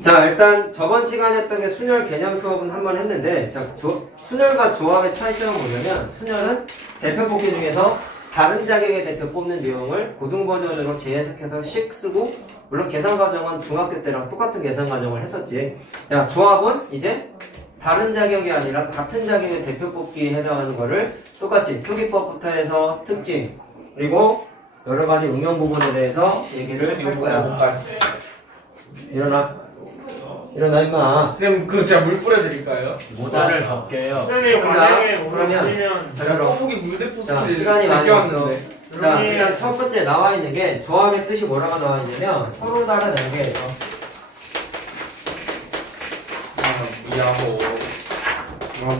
자, 일단 저번 시간에 했던 게 순열 개념 수업은 한 번 했는데, 자, 순열과 조합의 차이점은 뭐냐면, 순열은 대표 뽑기 중에서 다른 자격의 대표 뽑는 내용을 고등 버전으로 재해석해서 씩 쓰고, 물론 계산 과정은 중학교 때랑 똑같은 계산 과정을 했었지. 야, 조합은 이제 다른 자격이 아니라 같은 자격의 대표 뽑기에 해당하는 거를 똑같이 표기법부터 해서 특징, 그리고 여러 가지 응용 부분에 대해서 얘기를 할 거야. 일어나 임마. 쌤, 그 제가 물 뿌려드릴까요? 모자를 벗겨요. 쌤이 만약에 그러면 제가 떡볶이 물대 포스트를 시간이 많이 없어. 벗겨왔는데. 자, 일단 첫 번째 나와 있는 게 조합의 뜻이 뭐라고 나와 있냐면 서로 다른 단계에서 이하고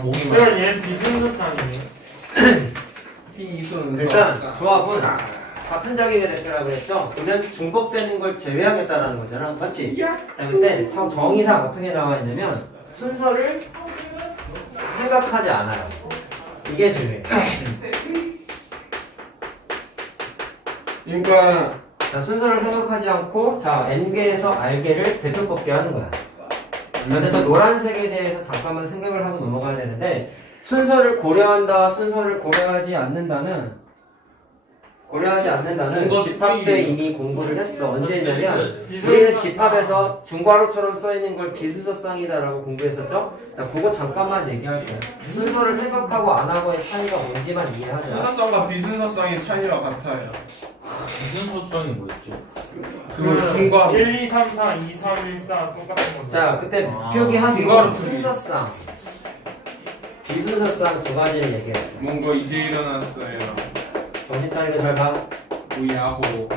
목이 그럼 얘 비승부상이에요. 일단 조합은 같은 자격의 대표라고 그랬죠? 그러면 중복되는 걸 제외하겠다라는 거잖아. 맞지? 자, 근데 정의상 어떻게 나와 있냐면 순서를 생각하지 않아요. 이게 중요해요. 그러니까 자, 순서를 생각하지 않고 자, N개에서 R개를 대표 뽑기 하는 거야. 그래서 노란색에 대해서 잠깐만 생각을 하고 넘어가야 되는데 순서를 고려한다, 순서를 고려하지 않는다는 집합 때 이미 공부를 했어. 언제 했냐면 우리는 집합에서 중괄호처럼 써있는 걸 비순서쌍이다라고 공부했었죠? 자, 그거 잠깐만 얘기할 거야. 순서를 생각하고 안 하고의 차이가 뭔지만 이해하자. 순서성과 비순서성의 차이와 같아요. 비순서성이 뭐였죠? 그거 중괄호. 1, 2, 3, 4, 2, 3, 1, 4 똑같은 건데. 자, 그때 표기한 중괄호 거 순서쌍, 비순서쌍 두 가지를 얘기했어. 뭔가 이제 일어났어요. 정신 차리고 잘 봐. 우야호.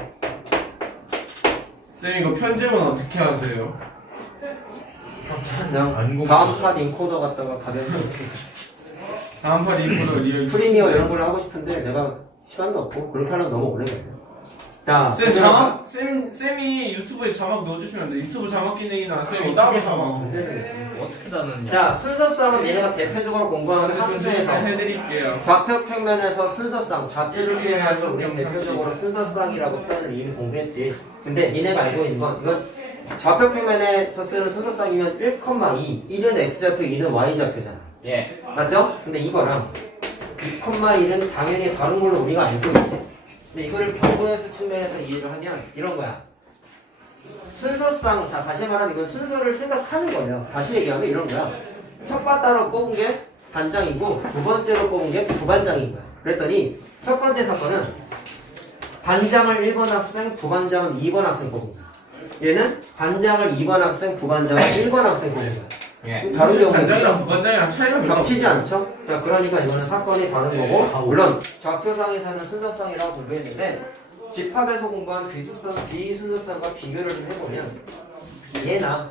쌤, 이거 편집은 어떻게 하세요? 그냥 다음 판 인코더 갖다가 가볍게 다음 판 인코더 리얼 프리미어 이런 걸 하고 싶은데 내가 시간도 없고 그렇게 하려면 너무 오래 걸려. 자, 쌤 자막 쌤이 유튜브에 자막 넣어주시면 안 돼. 유튜브 자막 기능이나 쌤이 따로 자막. 어떻게 다는지. 자, 순서쌍은 얘네가 대표적으로 공부하는 함수에서 해드릴게요. 좌표 평면에서 순서쌍, 좌표를 표현해서 우리는 대표적으로 순서쌍이라고 표현을 이미 공부했지. 근데 니네가 알고 있는 건 이건 좌표 평면에서 쓰는 순서쌍이면 1,2, 1은 x좌표, 2는 y좌표잖아. 예. 맞죠? 근데 이거랑 2,1은 당연히 다른 걸로 우리가 알고 있지. 근데 이거를 경고해수 측면에서 이해를 하면 이런 거야. 순서상, 자, 다시 말하면 이건 순서를 생각하는 거예요. 다시 얘기하면 이런 거야. 첫 바따로 뽑은 게 반장이고 두 번째로 뽑은 게 부반장인 거야. 그랬더니 첫 번째 사건은 반장을 1번 학생, 부반장은 2번 학생 뽑은 거야. 얘는 반장을 2번 학생, 부반장을 1번 학생 뽑은 거야. 예. 다른 경우 반장이랑 부반장이랑 차이가 별로 겹치지 않죠? 자, 그러니까 이거는 사건이 다른 거고, 물론 좌표상에서는 순서상이라고 공부했는데 집합에서 공부한 비순서상과 비교를 좀 해보면 얘나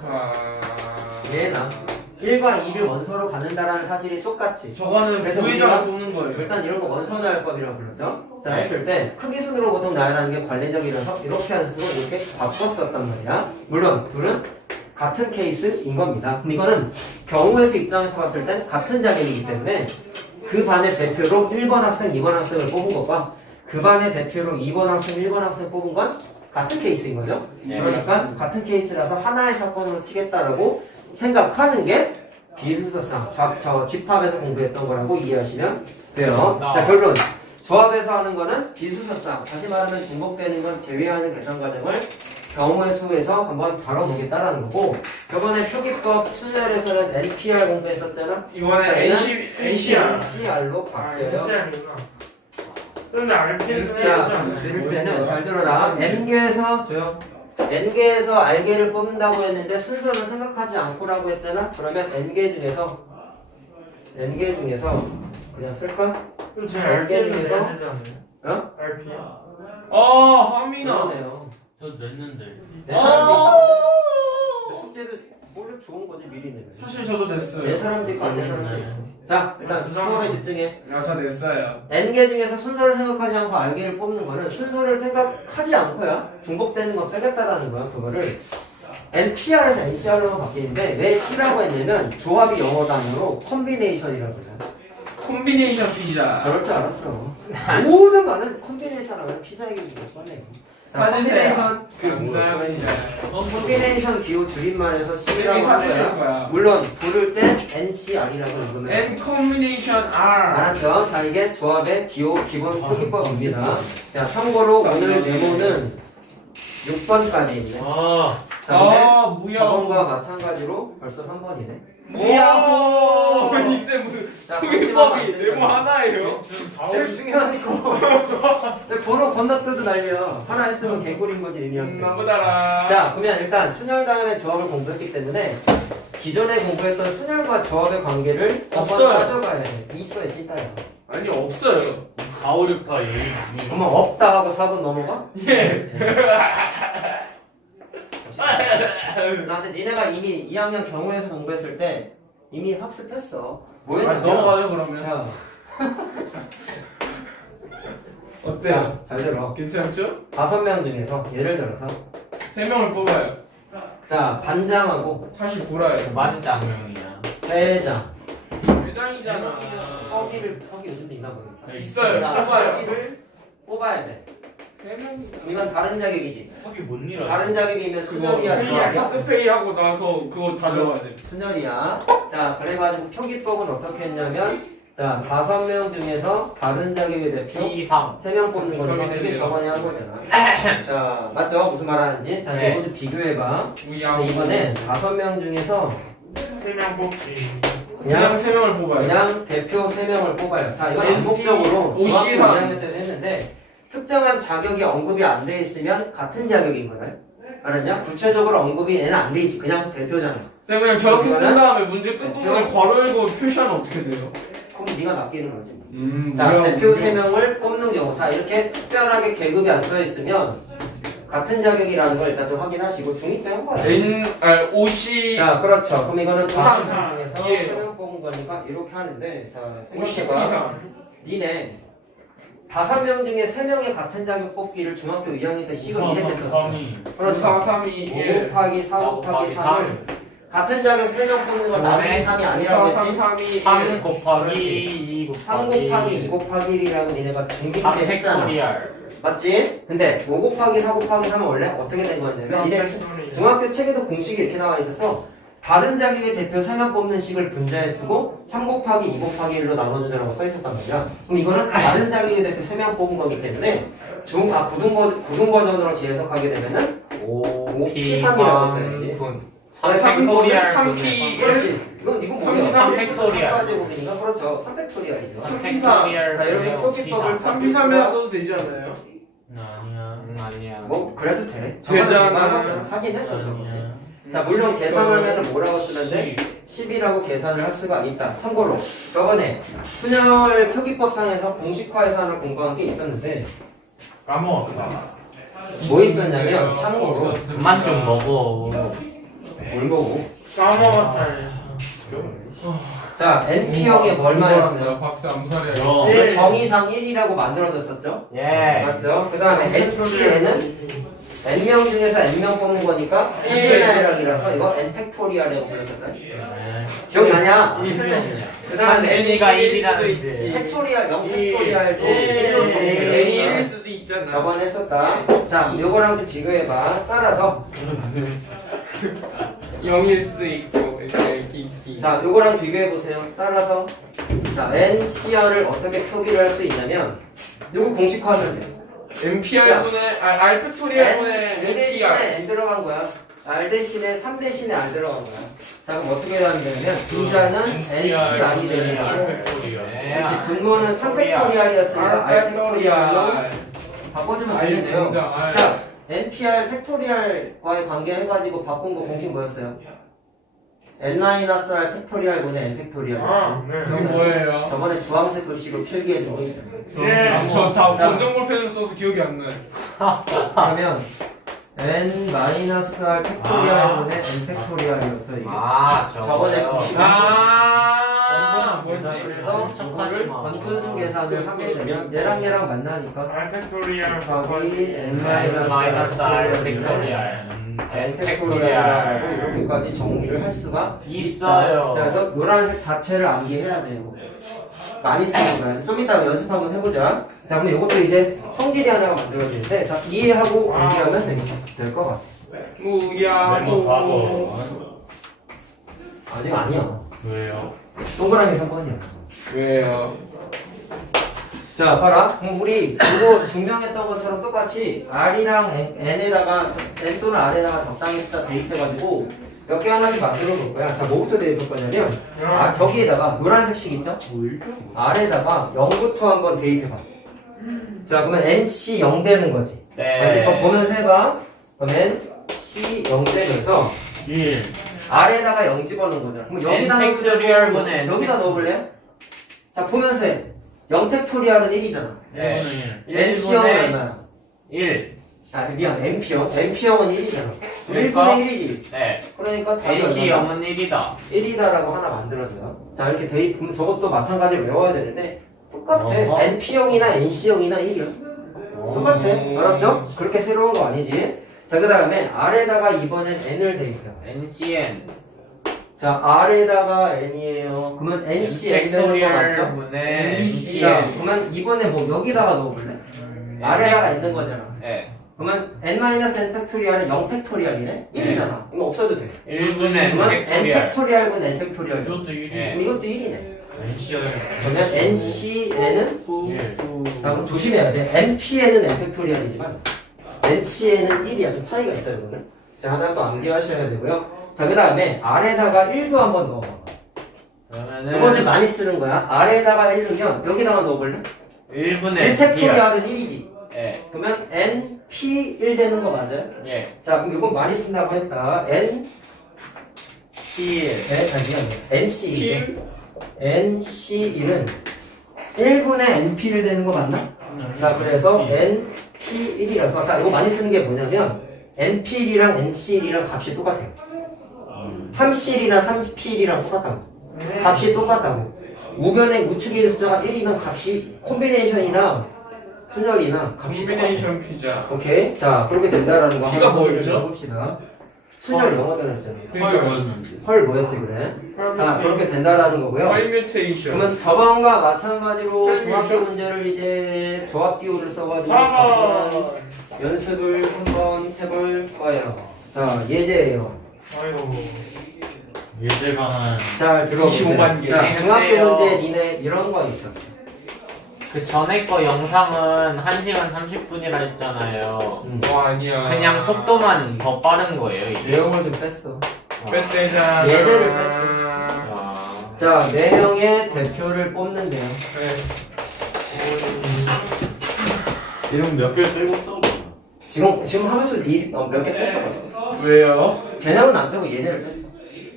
1과 2를 원서로 갖는다라는 사실이 똑같지. 저거는 그래서 부의장을 우리가 뽑는 거예요. 일단 이런 거 원서나열법이라고 불렀죠? 자, 했을 때 크기 순으로 보통 나열하는 게 관례적이라서 이렇게 안 쓰고 이렇게 바꿨었단 말이야. 물론 둘은 같은 케이스인 겁니다. 그럼 이거는 경우의 수 입장에서 봤을 땐 같은 자격이기 때문에 그 반의 대표로 1번 학생, 2번 학생을 뽑은 것과 그 반의 대표로 2번 학생, 1번 학생 뽑은 건 같은 케이스인 거죠. 그러니까 같은 케이스라서 하나의 사건으로 치겠다라고 생각하는 게 비순서상, 저 집합에서 공부했던 거라고 이해하시면 돼요. 자, 결론. 조합에서 하는 거는 비순서상, 다시 말하면 중복되는 건 제외하는 계산 과정을 경우의 수에서 한번 다뤄보겠다라는 거고, 저번에 표기법 순열에서는 NPR 공부했었잖아? 이번에 NCR로 바뀌어요. NCR이구나. 근데 RP는 자, 들을 때는 잘 들어라. N개에서 조용. N개에서 R개를 뽑는다고 했는데 순서를 생각하지 않고라고 했잖아? 그러면 N개 중에서 그냥 쓸까? 그럼 제 RP는 중에서? 내야 되지 않나요? 어? RP. 하민아. 그러네요. 저 냈는데. 내 사람도 있어. 숙제도 원래 좋은 거지 미리 내면. 사실 저도 냈어요. 내 사람도 있고 안 내 사람도 있어. 자, 일단 수업에 집중해. 저 냈어요. N개 중에서 순서를 생각하지 않고 R개를 뽑는 거는 순서를 생각하지 않고야 중복되는 거 빼겠다라는 거야. 그거를 NPR에서 NCR로만 바뀌는데 왜 C라고 했냐면 조합이 영어 단어로 컴비네이션이라고 그래. 콤비네이션 피자. 저럴 줄 알았어. 모든 말은 컴비네이션 하면 피자 얘기를 못 꺼내요. 컴비네이션 감사합니다. 콤비네이션 기호 줄임말에서 쌤이 C라고 하는 사주실 거야. 거야. 물론 부를 때 NCR이라고 읽으면 N combination R. 알았죠? 자, 이게 조합의 기본 표기법입니다. 자, 참고로 오늘 메모는 6번까지인데. 자, 아, 근데 뭐야. 저번과 마찬가지로 벌써 3번이네. 뭐야. 이쌤 무슨 자, 표기법이 네모 하나예요. 제일 중요한 거. 번호 건너뛰도 날려. 하나 했으면 개꿀인 거지, 의미없게. 나보다라. 자, 그러면 일단 순열 다음에 조합을 공부했기 때문에 기존에 공부했던 순열과 조합의 관계를 없어요. 한번 따져봐야 돼. 있어야지, 있다요. 아니 없어요. 4, 5, 6, 4, 1. 그러면 없다 하고 4번 넘어가? 예. 자, 근데 니네가 이미 2학년 경우에서 공부했을 때 이미 학습했어. 뭐였냐면 넘어가요 그러면. 자, 어때요? 잘 들어. 괜찮죠? 5명 중에서 예를 들어서 3명을 뽑아요. 자, 반장하고 사실 보라요. 만장명이야. 회장, 회장이잖아. 서기 요즘도 있나 보니까. 있어요. 자, 뽑아요. 서기를 뽑아야 돼. 3명이. 이건 다른 자격이지. 거기 뭔 일 다른 자격이면 그거 순열이야, 조합이야? 학급회의 하고 나서 그거 다 적어야 돼. 순열이야. 자, 그래가지고 표기법은 어떻게 했냐면, 자, 5명 중에서 다른 자격의 대표 P3. 3명 뽑는 거니까 이게 저번에 한 거잖아. 자, 맞죠? 무슨 말 하는지? 자, 네. 이거 좀 비교해봐. 우야. 근데 이번엔 5명 중에서 3명 뽑기. 그냥 3명을 뽑아요. 그냥 대표 3명을 뽑아요. 자, 이건 NC, 반복적으로 중학교 OC 2학년 때도 했는데 특정한 자격이 언급이 안 돼 있으면 같은 자격인 거다. 알았냐? 구체적으로 언급이 얘는 안 돼 있지. 그냥 대표잖아. 쌤 그냥 저렇게 쓴 이거는 다음에 문제 끝부분에 괄호 열고 표시하면 어떻게 돼요? 그럼 네가 낚이는 거지. 자, 뭐야, 대표 뭐야. 3명을 뽑는 경우. 자, 이렇게 특별하게 계급이 안 써 있으면 같은 자격이라는 걸 일단 좀 확인하시고 중2 때 한 거야. OC. 자, 그렇죠. 그럼 이거는 상. 5명 중에서 예. 3명 뽑은 거니까 이렇게 하는데, 자, OC 생각해봐. P3. 니네 5명 중에 3명의 같은 자격 뽑기를 중학교 2학년 때 식을 이렇게 썼어. 그렇죠. 4, 3, 2, 5 1. 곱하기 4 곱하기 3을 같은 자격 3명 뽑는 건 나중에 3이 4, 아니라고 3, 했지. 3, 2, 1. 3 곱하기 그렇지. 2 3 곱하기 2 곱하기 1이라고 니네가 중기 때 했잖아. 팩토리얼. 맞지? 근데 5 곱하기 4 곱하기 3은 원래 어떻게 된 거였냐면 니네 중학교 책에도 공식이 이렇게 나와 있어서 다른 자격의 대표 3명 뽑는 식을 분자에 쓰고 3 곱하기 2 곱하기 1로 나눠주자라고 써 있었단 말이야. 그럼 이거는 다른 자격의 대표 3명 뽑은 거기 때문에 구등 버전으로 재해석하게 되면은 5 P3이라고 써야지. 3 팩토리얼. 3P. 그렇지. 이건 뭐야? 3 팩토리얼. 3제곱이니까 그렇죠. 3 팩토리얼이죠. 3 팩토리얼. 자, 이렇게 표기법을 3P3이라 써도 되지 않아요? 아니야. 뭐 그래도 돼. 되잖아. 하긴 했어 저거. 아니야. 자, 물론 계산하면 뭐라고 쓰는데 10이라고 계산을 할 수가 있다. 참고로 저번에 순열 표기법상에서 공식화해서 하나 공부한 게 있었는데 까먹었다. 뭐 있었냐면 참고로 그만 좀 먹어. 뭘 보고 까먹었다. 자, NP형의 얼마였어요? 박스 암살이야. 그 정의상 1이라고 만들어졌었죠? 예. 맞죠? 그 다음에 NP에는 N명 중에서 N명 뽑는 거니까 N분의 이거 N 팩토리얼이라고 불렀었나요? 기억이 나냐? 그 다음에 N이가 1이라는데. 팩토리얼, 0 팩토리얼도 예. 1로 정의를 N이 해서 1일 수도 있잖아. 저번에 했었다. 자, 요거랑 좀 비교해봐. 따라서 0일 수도 있고 이렇게 자, 요거랑 비교해보세요. 따라서 자, NCR을 어떻게 표기를 할 수 있냐면 요거 공식화하면 돼. MPR분의 R 팩토리얼분의 N 대신에 MPR. N 들어간 거야. R 대신에 3 대신에 R 들어간 거야. 자, 그럼 어떻게 하면 되냐면 분자는 NPR이 되는 거고 그렇지, 분모는 3 팩토리얼이었으니까 R 팩토리얼로 바꿔주면 되는데요. 자, NPR 팩토리얼과의 관계 해가지고 바꾼 거 공식 뭐였어요? N-R 팩토리얼분의 N 팩토리얼이었지. 그건 뭐예요? 저번에 주황색 글씨로 필기해준 거 있잖아요. 저다 자. 검정볼펜을 써서 기억이 안 나요. 그러면 N-R 팩토리얼분의 N 팩토리얼이었죠, 이게. 저번에 공식 뭔지. 그래서 이거를 건분수 계산을 하게 되면 얘랑 만나니까 R 팩토리얼 곱하기 N-R R 팩토리얼. N 팩토리얼이라고 이렇게까지 정리를 할 수가 있어요. 그래서 노란색 자체를 암기해야 돼요. 많이 쓰는 거야. 좀 이따 연습 한번 해보자. 자, 그럼 이것도 이제 성질이 하나가 만들어지는데, 자, 이해하고 암기하면 될 것 같아. 메모 사고. 아직 아니야. 왜요? 동그라미 성건이야. 왜요? 자, 봐라. 그럼 우리 이거 증명했던 것처럼 똑같이 R이랑 N에다가, N 또는 R에다가 적당히 숫자 대입해가지고 몇 개 하나씩 만들어 볼 거야. 자, 뭐부터 대입할 거냐면, 저기에다가 노란색식 있죠? R에다가 0부터 한번 대입해봐. 자, 그러면 NC 0 되는 거지. 네. 저 보면서 해봐. 그러면 C 0 되면서 1. R에다가 0 집어넣은 거잖아. 그럼 여기다 N 팩토리얼 분의 N 여기다 넣어볼래요? 자, 보면서 해. 0 팩토리얼은 1이잖아. 네. NC형은 1분의 얼마야? 1. 아, 미안. NP형. NP형은 1이잖아. 그러니까? 1분의 1이지. 네. 그러니까 답이 NC 얼마나? 0은 1이다. 1이다라고 하나 만들어져요. 자, 이렇게 대입, 그럼 저것도 마찬가지로 외워야 되는데, 똑같아. 어허. NP형이나 NC형이나 1이야. 똑같아. 알았죠? 그렇게 새로운 거 아니지? 자, 그 다음에 R에다가 이번엔 N을 대입해요. NCN. 자, R에다가 N이에요. 그러면 NC N 되는 거 맞죠? 분의 자, NCN. 그러면 이번에 뭐 여기다가 넣어볼래? R에다가 있는 거잖아. 네. 그러면 N-N 팩토리얼은 0 팩토리얼이네? 1이잖아. 이거 없어도 돼. 1분의 N 그러면 N 팩토리얼. 팩토리얼분 N 팩토리얼. 이것도 1이. 네. 그럼 이것도 1이네. NCR. 그러면 NCN은? 예. 자, 그럼 조심해야 돼. NPN은 N 팩토리얼이지만 NCN은 1이야. 좀 차이가 있다, 이거는. 자, 하나 또 암기하셔야 되고요. 자, 그 다음에 R에다가 1도 한번 넣어봐. 그러면은 이건 좀 많이 쓰는 거야. R에다가 1 넣으면 여기다가 넣어볼래? 1분의 1 팩토리얼은 1이지. 예. 그러면 NP1 되는 거 맞아요? 예. 자, 그럼 이건 많이 쓴다고 했다. N, P1. 미안해. NC1이죠. NC1은 1분의 NP1 되는 거 맞나? 자, 그래서 NP1이라서, 자, 이거 많이 쓰는 게 뭐냐면, NP1이랑 NC1이랑 값이 똑같아요. 3C1이나 3P1이랑 똑같다고. 값이 똑같다고. 우변의 우측에 있는 숫자가 1이면 값이 콤비네이션이나 순열이나 값이 똑같아요. 콤비네이션 피자. 오케이. 자, 그렇게 된다라는 거 B가 한번 뭐였죠? 봅시다. 순열 영어 단어였잖아요. 그러니까 헐 뭐였지 그래? 자, 그렇게 된다라는 거고요. 파이뮤테이션. 그러면 저번과 마찬가지로 헐, 조합 뮤테이션. 문제를 이제 조합 기호를 써가지고 아. 연습을 한번 해볼 거예요. 자, 예제예요. 아이고. 예제가 한 잘 들어보세요. 25만 개. 자, 중학교 해주세요. 문제 니네 이런 거 있었어. 그 전에 거 영상은 1시간 30분이라 했잖아요. 아니야. 그냥 속도만 더 빠른 거예요, 이제. 내용을 좀 뺐어. 뺐대잖아. 예제를 뺐어. 아, 자, 4명의 대표를 뽑는데요. 네. 이름 몇 개를 빼고 써? 지금 하면서 몇 개 뺐어 벌써. 왜요? 개념은 안 빼고 예제를 뺐어.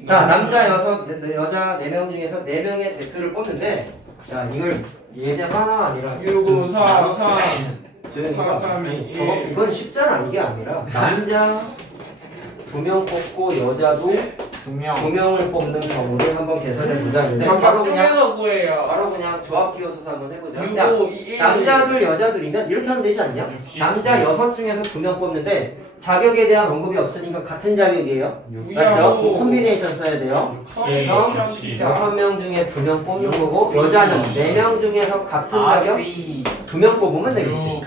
자, 남자 6, 여자 4명 중에서 4명의 대표를 뽑는데, 자, 이걸 예제 하나 아니라 6, 5, 4, 3. 조용히 4, 해봐. 3, 2, 저거, 1. 이건 쉽잖아. 이게 아니라 남자 2명 뽑고 여자도 2명을 뽑는 경우를 한번 개설해보자. 근데 바로 그냥 중에서 구해요. 바로 그냥 조합 기호소서 한번 해보자. 6, 야, 5, 2, 1. 남자들 여자들이면 이렇게 하면 되지 않냐? 남자 6 중에서 2명 뽑는데 자격에 대한 언급이 없으니까 같은 자격이에요. 맞죠? 콤비네이션 써야 돼요. 그래서 6명 중에 2명 뽑는 거고 여자는 4명 중에서 같은 자격 2명 뽑으면 되겠지.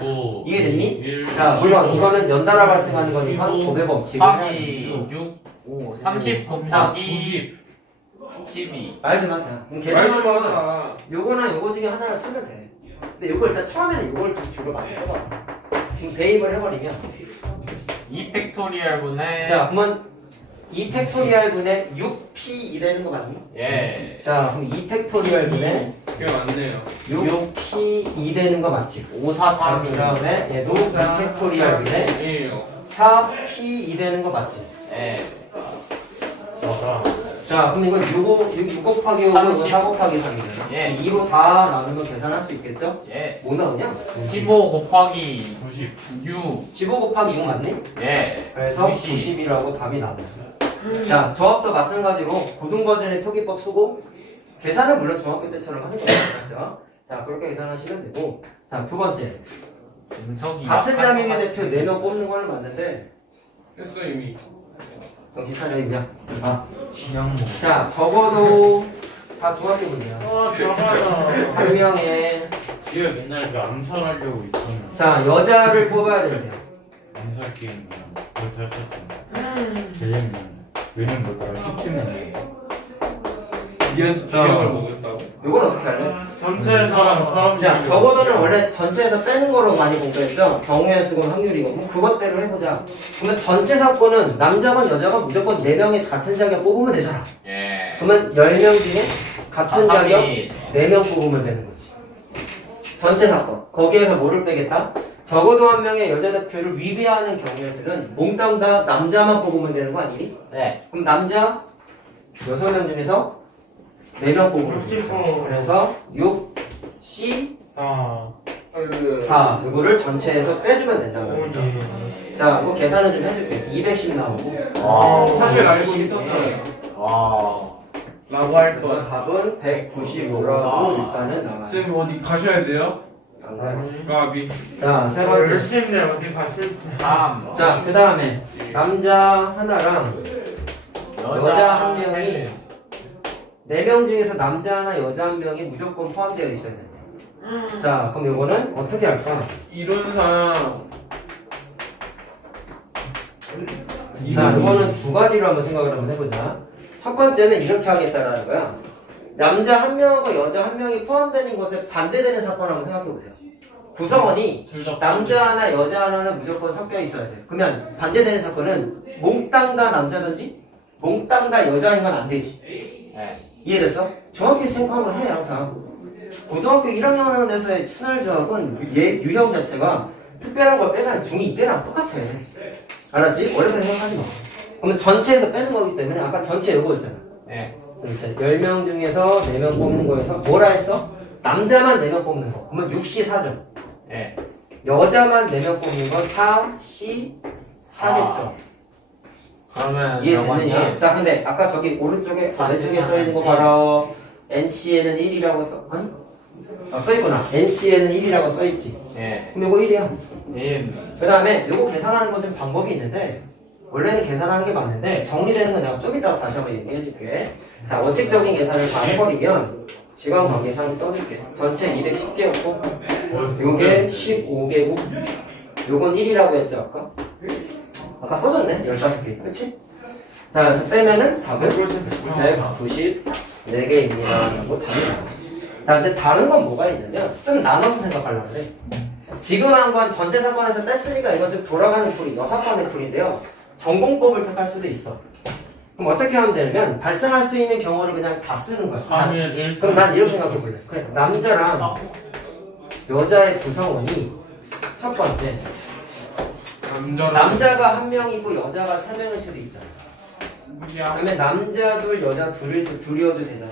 이해됐니? 자, 물론 이거는 연달아 발생하는 거니까 고백 법칙을 해야 돼. 6, 5, 30 곱하기 12. 말 좀 하자. 그럼 말 좀 계산하는 건 하자. 요거나 요거 중에 하나를 쓰면 돼. 근데 요거 일단 처음에는 요걸 좀 주로 많이 써봐. 그럼 대입을 해버리면 2 팩토리얼 분의 자, 그러면 2 팩토리얼 분의 6p 되는 거 맞니? 예. 자, 그럼 2 팩토리얼 분의 그게 맞네요. 6p 되는 거 맞지? 5, 4, 자, 3. 그 다음에 얘도 2 팩토리얼 분의 1이에요. 4p 되는 거 맞지? 예. 자, 그럼 이거 6 곱하기 5고 30. 4 곱하기 3이잖아. 예. 2로 다 나누면 계산할 수 있겠죠? 예. 뭐 나오냐? 15 곱하기 6. 15 곱하기 6 맞니? 예. 그래서 90. 90이라고 답이 나와요. 자, 조합도 마찬가지로 고등 버전의 표기법 쓰고 계산은 물론 중학교 때처럼 하는 거죠. 맞죠? 자, 그렇게 계산하시면 되고. 자, 두 번째. 분석이 같은 약할 것 자격의 대표 같은데. 4명 뽑는 거는 맞는데 했어 이미. 그럼 기차려 그냥. 아, 진영모. 자, 적어도 다 중학교 문제야. 아, 좋아요. 한 명의 얘가 맨날 그 암살하려고 있었는데 자, 여자를 뽑아야 되는데요. 암살 게임 그래서 했었잖아. 재밌는 왜냐면 뭐라 히트맨이 니한테 비약을 먹였다고? 이건 어떻게 할래? 전체 사람 야, 적어서는 원래 전체에서 빼는 거로 많이 공부했죠? 경우의 수건 확률이고. 그럼 그것대로 해보자. 그러면 전체 사건은 남자건 여자건 무조건 4명의 같은 자격 뽑으면 되잖아. 예. 그러면 10명 중에 같은 자격 4-3이 4명 뽑으면 되는 거지. 전체 사건. 거기에서 뭐를 빼겠다? 적어도 한 명의 여자 대표를 위배하는 경우의 수는 몽땅 다 남자만 뽑으면 되는 거 아니니? 네. 그럼 남자 6명 중에서 4명 뽑으면 돼. 60%. 그래서 6, C, 4 4 이거를 전체에서 빼주면 된다고. 5 예. 자, 이거 계산을 좀 해줄게. 210 나오고. 와. 사실 알고 있었어요. 와. 라고 할 그래서 거. 답은 195라고 일단은 나와요. 쌤 어디 가셔야 돼요? 안 가요. 까비. 자, 세 번째. 열심히 어디 가실 3. 자, 그 다음에 남자 하나랑 여자 한 명이 4명 중에서 남자 하나, 여자 한 명이 무조건 포함되어 있어야 돼. 자, 그럼 이거는 어떻게 할까? 이론상 자, 이거는 두 가지로 한번 생각을 한번 해보자. 첫 번째는 이렇게 하겠다라는 거야. 남자 한 명하고 여자 한 명이 포함되는 것에 반대되는 사건을 한번 생각해보세요. 구성원이 남자 하나, 여자 하나는 무조건 섞여 있어야 돼. 그러면 반대되는 사건은 몽땅 다 남자든지 몽땅 다 여자인 건 안 되지. 네. 이해됐어? 중학교 생각을 해, 항상. 고등학교 1학년에서의 추날조합은 유형 자체가 특별한 걸 빼면 중2 때랑 똑같아. 알았지? 원래부터 생각하지 마. 그러면 전체에서 빼는 거기 때문에 아까 전체 요거였잖아. 네. 전체 10명 중에서 4명 뽑는 거에서 뭐라 했어? 남자만 4명 뽑는 거. 그러면 6시 4점. 네. 여자만 4명 뽑는 건 4시 4겠죠. 그러면 이해됐느냐? 자, 근데 아까 저기 오른쪽에 왼쪽에 써있는 거 봐라. NC에는 1이라고 아니? 써있구나. NC에는 1이라고 써있지. 네. 그럼 이거 1이야. 1. 그 다음에 이거 계산하는 건 좀 방법이 있는데 원래는 계산하는 게 맞는데 정리되는 건 내가 좀 이따가 다시 한번 얘기해 줄게. 자, 원칙적인 계산을 다 해버리면 시간 관계상 써줄게. 전체 210개였고 요게 15개고 요건 1이라고 했죠 아까? 아까 써줬네. 15개. 그치? 자, 그래서 빼면은 답은 194개입니다. 라고 답이 나와요. 자, 근데 다른 건 뭐가 있냐면 좀 나눠서 생각하려고 해. 지금 한 건 전체 사건에서 뺐으니까 이건 좀 돌아가는 풀이, 여사건의 풀인데요. 전공법을 택할 수도 있어. 그럼 어떻게 하면 되냐면 발생할 수 있는 경우를 그냥 다 쓰는 거야. 그럼 난 이렇게 생각해 볼래. 그래, 남자랑 여자의 구성원이 첫 번째 남자가 한 명이고 여자가 3명일 수도 있잖아. 그러면 남자 둘, 여자 둘이어도 되잖아.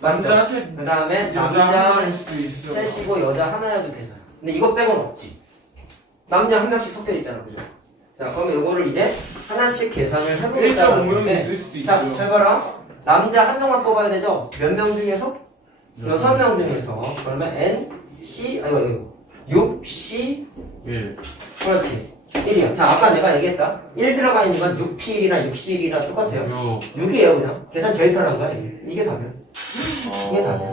남자 셋, 그 다음에 여자 남자 하나일 수도 있어. 셋이고 여자 하나여도 되잖아. 근데 이거 빼고는 없지. 남녀 한 명씩 섞여 있잖아, 그죠? 자, 그러면 이거를 이제 하나씩 계산을 해보겠다는 1.5명이 건데. 있을 수도 자, 있죠. 잘 봐라. 남자 한 명만 뽑아야 되죠? 몇 명 중에서? 6명 중에서. 그러면 N, C, 아이고, 6, C, 1 그렇지. 1이요. 자, 아까 내가 얘기했다. 1 들어가 있는 건 6P1이나 6C1이나 똑같아요. 6이에요, 그냥. 계산 제일 편한 거야, 이게. 이게 답이야. 이게 답이야.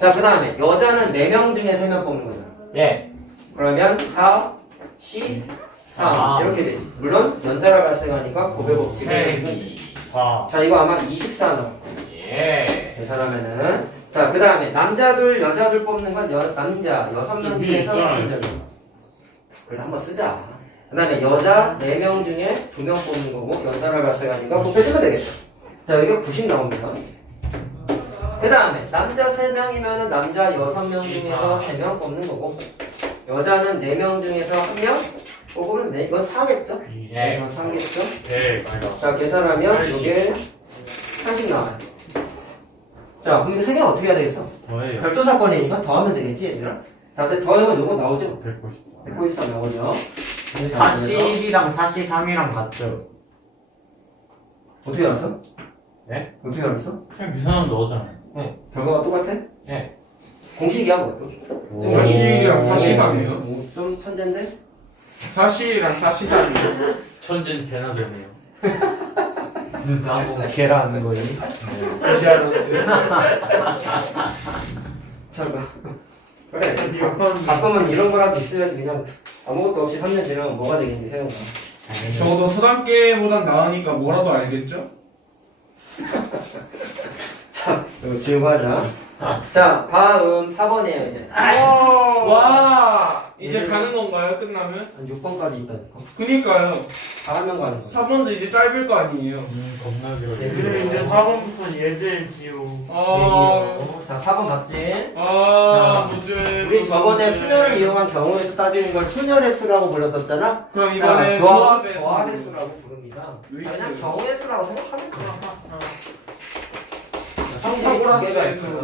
자, 그 다음에 여자는 4명 중에 3명 뽑는 거잖아. 예. 그러면 4, C, 3 이렇게 되지. 물론 연달아 발생하니까 고배 법칙은 4 자, 이거 아마 24 나올 거야. 예. 계산하면은 자, 그 다음에 남자들 여자들 뽑는 건 남자 6명 위에 중에서 있잖아요. 남자들. 그래도 한번 쓰자. 그 다음에 여자 4명 중에 2명 뽑는 거고 연달아 발생하니까 곱해주면 되겠어. 자, 여기가 90 나옵니다. 그 다음에 남자 3명이면은 남자 6명 중에서 3명 뽑는 거고 여자는 4명 중에서 1명 뽑으면 돼. 이건 4겠죠? 예. 이건 3겠죠? 100 자, 계산하면 80. 이게 80 나와요. 자, 그럼 이제 3개는 어떻게 해야 되겠어? 더해요 별도 사건이니까 더하면 되겠지, 얘들아? 자, 근데 더하면 이거 나오죠? 194 193 나오죠? 41이랑 43이랑 같죠? 어떻게 알았어? 네? 어떻게 알았어? 그냥 계산하면 넣었잖아요 결과가 똑같아? 네. 공식이야, 그것도. 41이랑 43이요? 좀 천재인데? 41이랑 43이요? 천재는 개나 되네요 나보고 계라는 거니? 이제 알았어요. 잠깐. 그래. 약간 가끔은 이런 거라도 있어야지 그냥 아무것도 없이 3년 지나면 뭐가 되겠니 세영아. 적어도 서당계보단 나으니까 뭐라도 알겠죠? 자, 이거 지우고 하자. 자, 다음 4번이에요 이제. 와 이제 가는 건가요? 끝나면? 한 6번까지 있다니까. 그니까요. 다 한 명 가는 거. 4번도 이제 짧을 거 아니에요. 겁나 길어. 우리는 이제 4번부터 예제 지우. 자, 4번 맞지? 문제. 우리 저번에 수녀를 이용한 경우에서 따지는 걸 수녀의 수라고 불렀었잖아? 그럼 이번에 자, 조합의 조합의 수라고 부릅니다. 그냥 경우의 수라고 생각하면 돼요. 성질이 두 개가 있어요.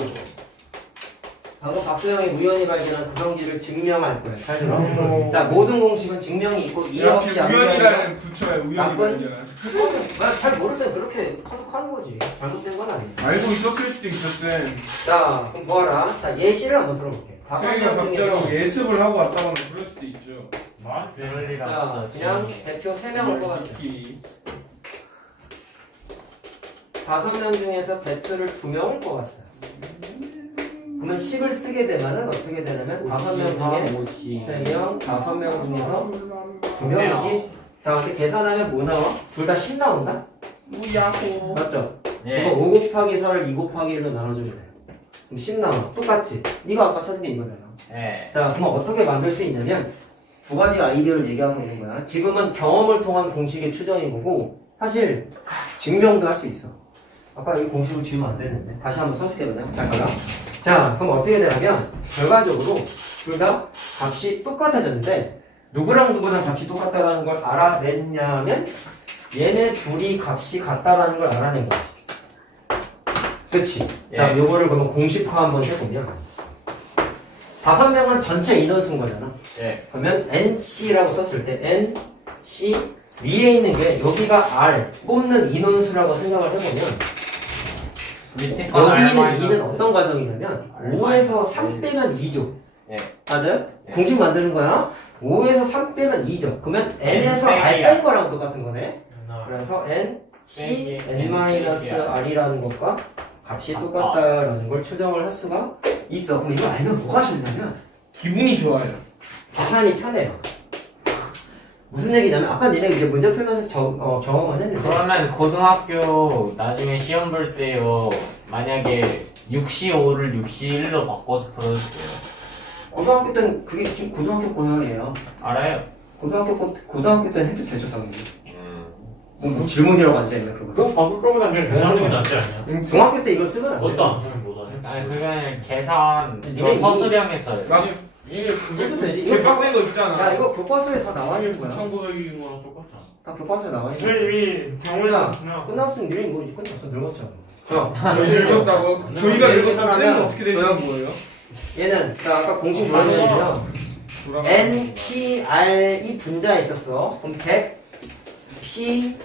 방금 박소영이 우연히 발견한 구성질을 증명할 거예요. 잘 들어. 자, 모든 공식은 증명이 있고 이해 없이 이렇게 안 우연이라를 붙여요. 우연히 나쁜? 발견한. 잘 모를 때 그렇게 하는 거지. 잘못된 건 아니에요. 알고 있었을 수도 있었음. 자, 그럼 뭐하라? 자, 예시를 한번 들어볼게요. 다섯 수영이가 명 갑자기 중에서 예습을 하고 왔다고는 그럴 수도 있죠. 그럴 리가 자, 없어. 그냥 대표 3명을 뽑았어요. 특히 5명 중에서 대표를 2명을 뽑았어요. 그러면 10을 쓰게 되면은 어떻게 되냐면 5명 중에 3명, 5명 중에서 2명이지. 자, 이렇게 계산하면 뭐 나와? 둘 다 10 나온다? 우야호. 맞죠? 예. 이거 5 곱하기 4를 2 곱하기 1로 나눠주면 돼요. 그럼 10 나와. 똑같지? 네가 아까 찾은 게 이거잖아. 예. 자, 그럼 어떻게 만들 수 있냐면 두 가지 아이디어를 얘기하고 있는 거야. 지금은 경험을 통한 공식의 추정이 보고 사실 증명도 할 수 있어. 아까 여기 공식을 지우면 안 되는데 다시 한번 써줄게 그냥. 잘 가라. 자, 그럼 어떻게 되냐면 결과적으로 둘 다 값이 똑같아졌는데 누구랑 누구랑 값이 똑같다라는 걸 알아냈냐면 얘네 둘이 값이 같다라는 걸 알아낸 거지. 그치? 자, 예. 요거를 그러면 공식화 한번 해보면 5명은 전체 인원수인 거잖아. 예. 그러면 NC라고 썼을 때 NC 위에 있는 게 여기가 R 뽑는 인원수라고 생각을 해보면 밑에 건 여기 있는 R-. 2는 어떤 과정이냐면 5에서 3 빼면 2죠. 예. 맞아요? 예. 공식 만드는 거야. 5에서 3 빼면 2죠. 그러면 N에서 N R 빼기야. 뺄 거랑 똑같은 거네. 그래서 N, C, 빼기, N-R이라는 것과 값이 똑같다라는 걸 추정을 할 수가 있어. 그럼 이걸 알면 뭐가 좋냐면 기분이 좋아요. 계산이 편해요. 무슨 얘기냐면 아까 니네 이제 문제 풀면서 경험을 했는데 그러면 고등학교 나중에 시험 볼 때요. 만약에 6C5를 6C1로 바꿔서 풀어주세요. 고등학교 때는 그게 지금 고등학교 고양이에요. 알아요? 고등학교 때는 해도 되죠 당연히. 뭐 질문이라고 앉아있네 그거. 그거 바꿀 거보다 그냥 계산하는 게 낫지 않냐? 중학교 때 이걸 쓰면 안 돼. 그것도 안 쓰면 못하네. 아니 그게 계산 니네 이거 서술형에서요. 나도 이게 이것도 되지. 그 이거 빡센 거 있잖아. 야 이거 교과서에 다 나와 있는 거야. 9,900인 거랑 똑같지 않아? 다 교과서에 나와 있는 거야. 저희 경우에는 그냥 끝났으면 니네 뭐 끝났어 늙었잖아. 저희 늙었다고? 저희가 늙은 늙었으면 쌤은 사람은 어떻게 되시는 거예요? 얘는 자 아까 공식 뭐였냐면 N, P, R 이 분자에 있었어. 그럼 100, P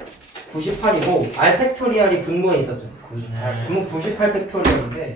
98이고 R 팩토리얼이 분모에 있었죠. 그러면 98 팩토리얼인데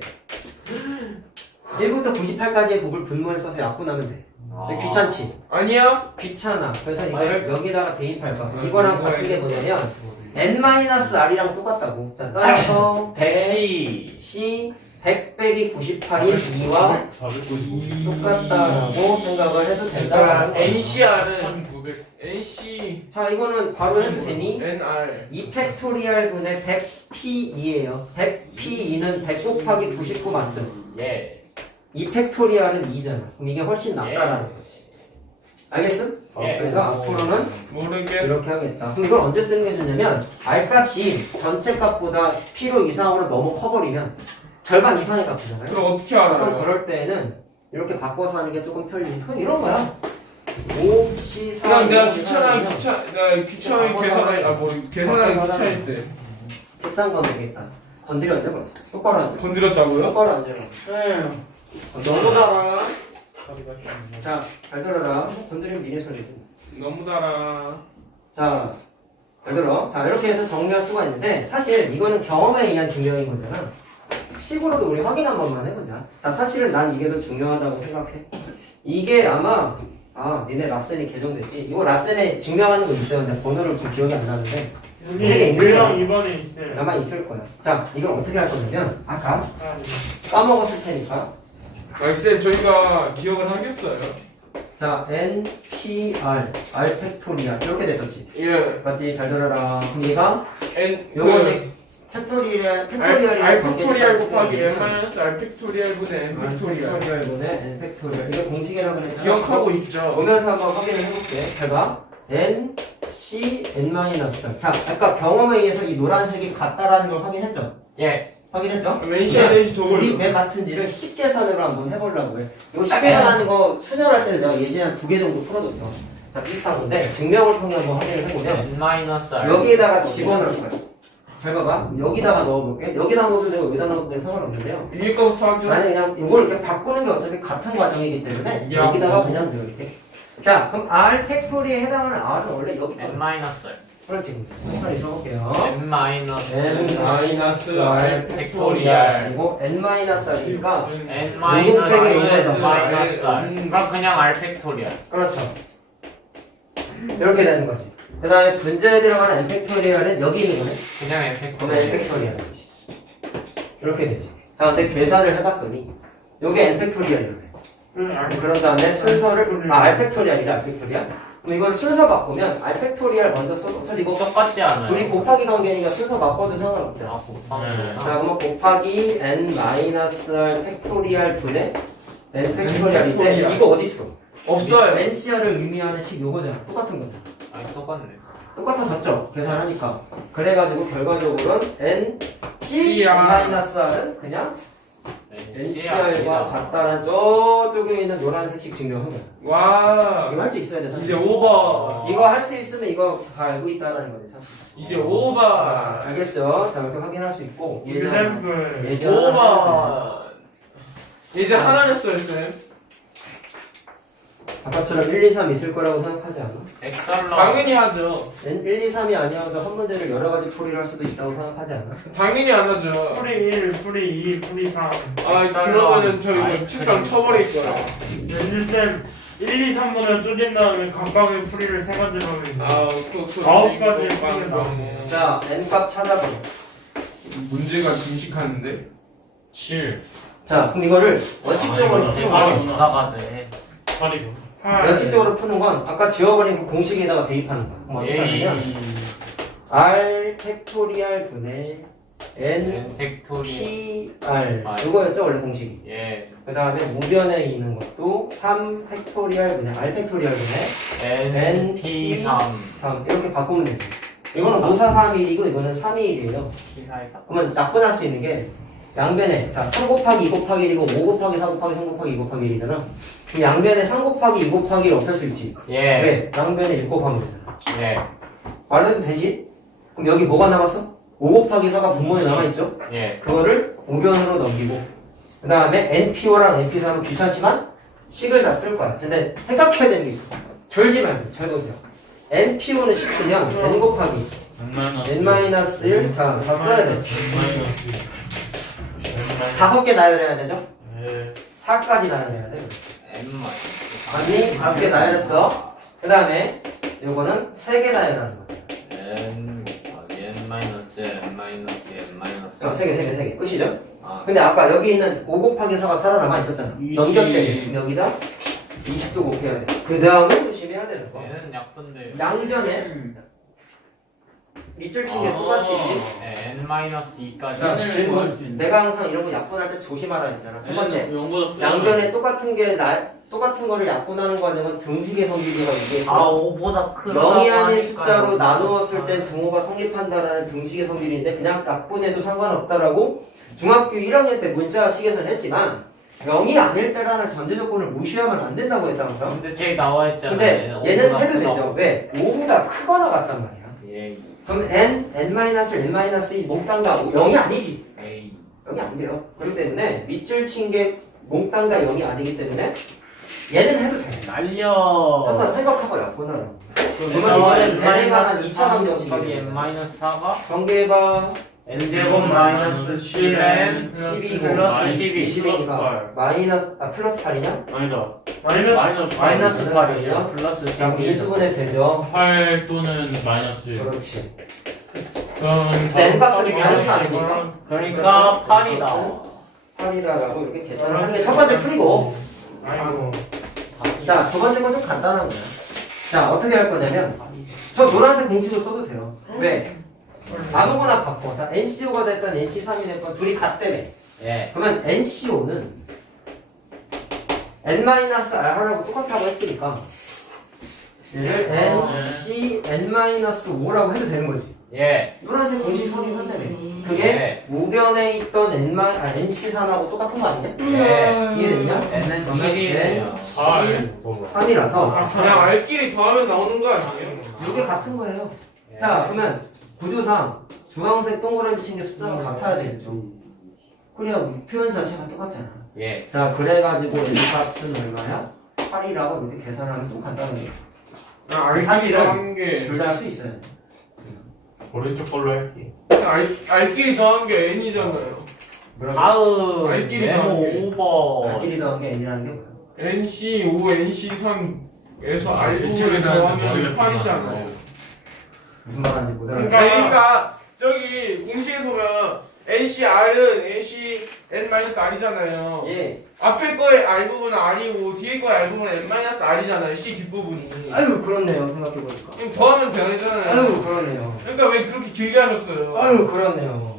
1부터 98까지의 곱을 분모에 써서 약분하면 돼. 근데 귀찮지? 아니야? 귀찮아. 그래서 이걸 여기다가 대입할 거야. 이거랑 같은 게 뭐냐면 N-R이랑 똑같다고. 자, 따라서 100C. C 100 빼기 98이 2와 492. 똑같다라고 생각을 해도 된다. 그러니까 NCR은 1,900. NC 자, 이거는 바로 해도 되니? NR 2 팩토리얼 분의 100P2예요. 100P2는 100 곱하기 99 맞죠? 예. 2 팩토리얼은 2잖아. 그럼 이게 훨씬 낫다라는 거지. 알겠음? 예. 그래서 앞으로는 모르게 이렇게 하겠다. 그럼 이걸 언제 쓰는 게 좋냐면 R 값이 전체 값보다 P로 이상으로 너무 커버리면 절반 이상의 값이잖아요. 그럼 어떻게 그럼 알아요? 그럴 때는 이렇게 바꿔서 하는 게 조금 편리. 그냥 이런 거야. 5, C, 4. 그냥 내가 귀찮아하게 계산하기 계산하기 귀찮을 때 책상 건드리겠다. 건드렸는데 벌써. 똑바로 앉아. 건드렸다고요? 똑바로 앉아. 너무 달아. 자, 잘 들어라. 건드리면 니네 소리지. 너무 달아. 자, 잘 들어. 자, 이렇게 해서 정리할 수가 있는데 사실 이거는 경험에 의한 증명인 거잖아. 식으로도 우리 확인 한 번만 해보자. 자, 사실은 난 이게 더 중요하다고 생각해. 이게 아마 니네 라센이 개정됐지. 이거 라센에 증명하는 거 있어요. 근데 번호를 지금 기억이 안 나는데 여기 책에 있는 거야. 1랑 2번에 있어요. 아마 있을 거야. 자, 이걸 어떻게 할 거냐면 아까 아, 네. 까먹었을 테니까 쌤 저희가 기억을 하겠어요? 자, NPR, R 팩토리얼 이렇게 됐었지. 예. 맞지? 잘 들어라. 그럼 얘가 N 요거 이제 팩토리얼이랑 R 팩토리얼 곱하기 N 마이너스 R 팩토리얼 분의 N 팩토리얼. 팩토리얼분의 N 팩토리얼. 이거 공식이라고 그랬잖아. 기억하고 있죠. 보면서 한번 확인을 해볼게. 잘 봐. N, C, N 마이너스. 자, 아까 경험에 의해서 이 노란색이 같다라는 걸 확인했죠? 예. 확인했죠? 왼시야 넷이 둘이 저걸. 왜 같은지를 식계산으로 한번 해보려고 해. 이거 식계산하는 거 수련할 때 내가 예전에 한 2개 정도 풀어줬어. 자, 비슷한 건데 증명을 통해 한번 확인을 해보면 N-R 여기에다가 집어넣을 거야. 잘 봐봐. 여기다가 넣어볼게. 여기다 넣어도 되고 여기다 넣어도 되고 상관없는데요. 위에 거부터 하죠. 나는 그냥 이걸 이렇게 바꾸는 게 어차피 같은 과정이기 때문에 야. 여기다가 그냥 넣을게. 자, 그럼 R 팩토리에 해당하는 R은 원래 여기 있거든. N-R 그렇지. 천천히 써볼게요. N- 마이너스 R 팩토리얼 그리고 N-R이니까 N-R 그럼 그냥 R 팩토리얼. 그렇죠. 이렇게 되는 거지. 그 다음에 분자에 들어가는 N 팩토리얼은 여기 있는 거네. 그냥 N 그러면 N 팩토리얼. 팩토리얼이지. 이렇게 되지. 자, 근데 계산을 해봤더니 요게 N 팩토리얼이래. 그런 다음에 순서를 R 팩토리얼이죠. R 팩토리얼. 그럼 이걸 순서 바꾸면 R 팩토리얼 먼저 써도 어차피 이거 똑같지 않아요? 둘이 곱하기 관계니까 순서 바꿔도 상관없잖아. 아, 곱하기. 자, 그러면 곱하기 N-R 팩토리얼 분의 N 팩토리얼인데 팩토리얼. 이거 어디 있어? 없어요. NCR을 의미하는 식 요거잖아. 똑같은 거잖아. 아니 똑같네. 똑같아졌죠? 계산하니까. 그래가지고 결과적으로는 CR. N-R은 그냥 NCR과 같다는 저쪽에 있는 노란색식 증명한 거야. 와. 이거 할 수 있어야 돼. 사실. 이제 오버. 이거 할 수 있으면 이거 다 알고 있다는 거지 사실. 이제 오버. 알겠죠? 자, 이렇게 확인할 수 있고. example 오버. 이제 하나 냈어요, 쌤. 아까처럼 1, 2, 3 있을 거라고 생각하지 않아? 엑셀러. 당연히 하죠. 1, 2, 3이 아니어도 한 문제를 여러 가지 풀이를 할 수도 있다고 생각하지 않아? 당연히 안 하죠. 풀이 1, 풀이 2, 풀이 3 그러면은 저희 아이스크림. 책상 쳐버릴 거야. 왠지쌤 1, 2, 3분을 쪼갠 다음에 각각의 풀이를 세 가지로 하면 아홉 가지 풀이가 나오네. 자, n값 찾아보자. 문제가 진식하는데. 7. 자, 그럼 이거를 원칙적으로 푸는 건 복사가 돼. 8이고. 원칙적으로 푸는 건 아까 지워버린 그 공식에다가 대입하는 거야. 그럼 어떻게 에이. 하냐면 R 팩토리얼 분의 N N 팩토리얼. PR 이거였죠 원래 공식이. 예. 그 다음에 무변에 있는 것도 3 팩토리얼 분의 R 팩토리얼 분의 N P 3. 3 이렇게 바꾸면 되지. 이거는 5, 4, 3, 1이고 이거는 3, 2, 1이에요. P 4 4. 그러면 약분할 수 있는 게 양변에 자 3 곱하기 2 곱하기 1이고 5 곱하기 4 곱하기 3 곱하기 2 곱하기 1이잖아. 그럼 양변에 3 곱하기 2 곱하기를 없앨 수 있지. 예. 왜? 양변에 1 곱하면 되잖아. 예. 말해도 되지? 그럼 여기 뭐가 남았어? 5 곱하기 4가 분모에 남아있죠? 예. 그거를 우변으로 넘기고 그 다음에 NP5랑 NP3은 귀찮지만 식을 다 쓸 거야. 근데 생각해야 되는 게 있어. 절지 말고 잘 보세요. NP5는 식 쓰면 N 곱하기 N-1 자, 다 써야 돼. 5개 나열해야 되죠? 4까지 나열해야 돼. N 아니 5개 나열했어. 그 다음에 요거는 3개 나열하는 거죠. N N 마이너스 N 마이너스 N 마이너스. 3개 끝이죠? 아. 근데 아까 여기 있는 5 곱하기 4가 살아남아 있었잖아. 20. 넘겼대. 여기다 20도 곱해야 돼. 그 다음에 조심해야 되는 거. 얘는 약분데. 양변에 밑줄 친 게 똑같이 있지. 네, N 마이너스 2까지. 자, 질문. 내가 항상 이런 거 약분할 때 조심하라 했잖아. 첫 번째, 영보다 양변에 똑같은 거를 약분하는 과정은 등식의 성질이가 이게 아 5보다 큰. 0이 아닌 숫자로 나누었을 땐 등호가 성립한다라는 등식의 성질인데 그냥 약분해도 상관없다라고 중학교 1학년 때 문자식에서는 했지만 0이 아닐 때라는 전제 조건을 무시하면 안 된다고 했다면서. 근데 저기 나와 있잖아. 근데 얘는 해도 되죠. 왜? 5보다 크거나 같단 말이야. 예. 그럼 N-N-2 몽땅과 0이 아니지. A. 0이 안 돼요. 그렇기 때문에 밑줄 친 게 몽땅과 0이 아니기 때문에 얘는 해도 돼. 날려. 한번 생각하고 약분하라. 그러면 N N에가 한 2,000원 정식이에요. N 마이너스 4가 전개해봐. N 제곱 마이너스 7N 12 플러스 12. 20이니까 마이너스 플러스 8이냐? 아니다. 마이너스 8이에요. 자, 플러스 그럼 12. 1수분해 되죠. 8 또는 마이너스 1. 그렇지. 그럼 N 값은 바로 자연수 아닙니까? 그러니까 8이 나와. 8이다라고 이렇게 계산을 하는 게 첫 번째 풀이고. 아이고. 자, 두 번째 건 좀 간단한 거야. 자, 어떻게 할 거냐면 저 노란색 공식을 써도 돼요. 왜? 아무거나 바꿔. 자, NCO가 됐던 NC3이 됐건 둘이 같다며. 예. 그러면 NCO는 N-R하고 똑같다고 했으니까 얘를 NC N-5라고 해도 되는 거지. 예. 노란색 공식 성립한다며. 그게 예. 우변에 있던 NC3하고 똑같은 거 아니냐? 예. 이해됐냐? N은 그러면 7이에요. 3이라서 그냥 알끼리 더하면 나오는 거 아니에요? 이게 같은 거예요. 자, 그러면 구조상 주황색 동그라미 친 게 숫자가 같아야 되겠죠. 그래야 표현 자체가 똑같잖아. 예. 자, 그래가지고 n 값은 얼마야? 8이라고 이렇게 계산하면 좀 간단해요. 알끼리 사실은 더한 게 둘 다 할 수 있어요. 오른쪽 걸로 할게. 알끼리 더한 게 n이잖아요. 뭐라고? 아우. 알끼리 네모 더하기. 오버. 알끼리 더한 게 n이라는 게 뭐야? NC5, NC3에서 R 부분을 제출을 더하면 하는데 8이잖아요. 무슨 말하는지 못 알아듣 그러니까 저기 공식에서 보면 NCR은 NC-R이잖아요. 예. 앞에 거의 R 부분은 R이고 뒤에 거의 R 부분은 N-R이잖아요. C 뒷부분이. 아유, 그렇네요. 생각해보니까. 그럼 더하면 되잖아요. 아유, 그렇네요. 그러니까 왜 그렇게 길게 하셨어요? 아유, 그렇네요.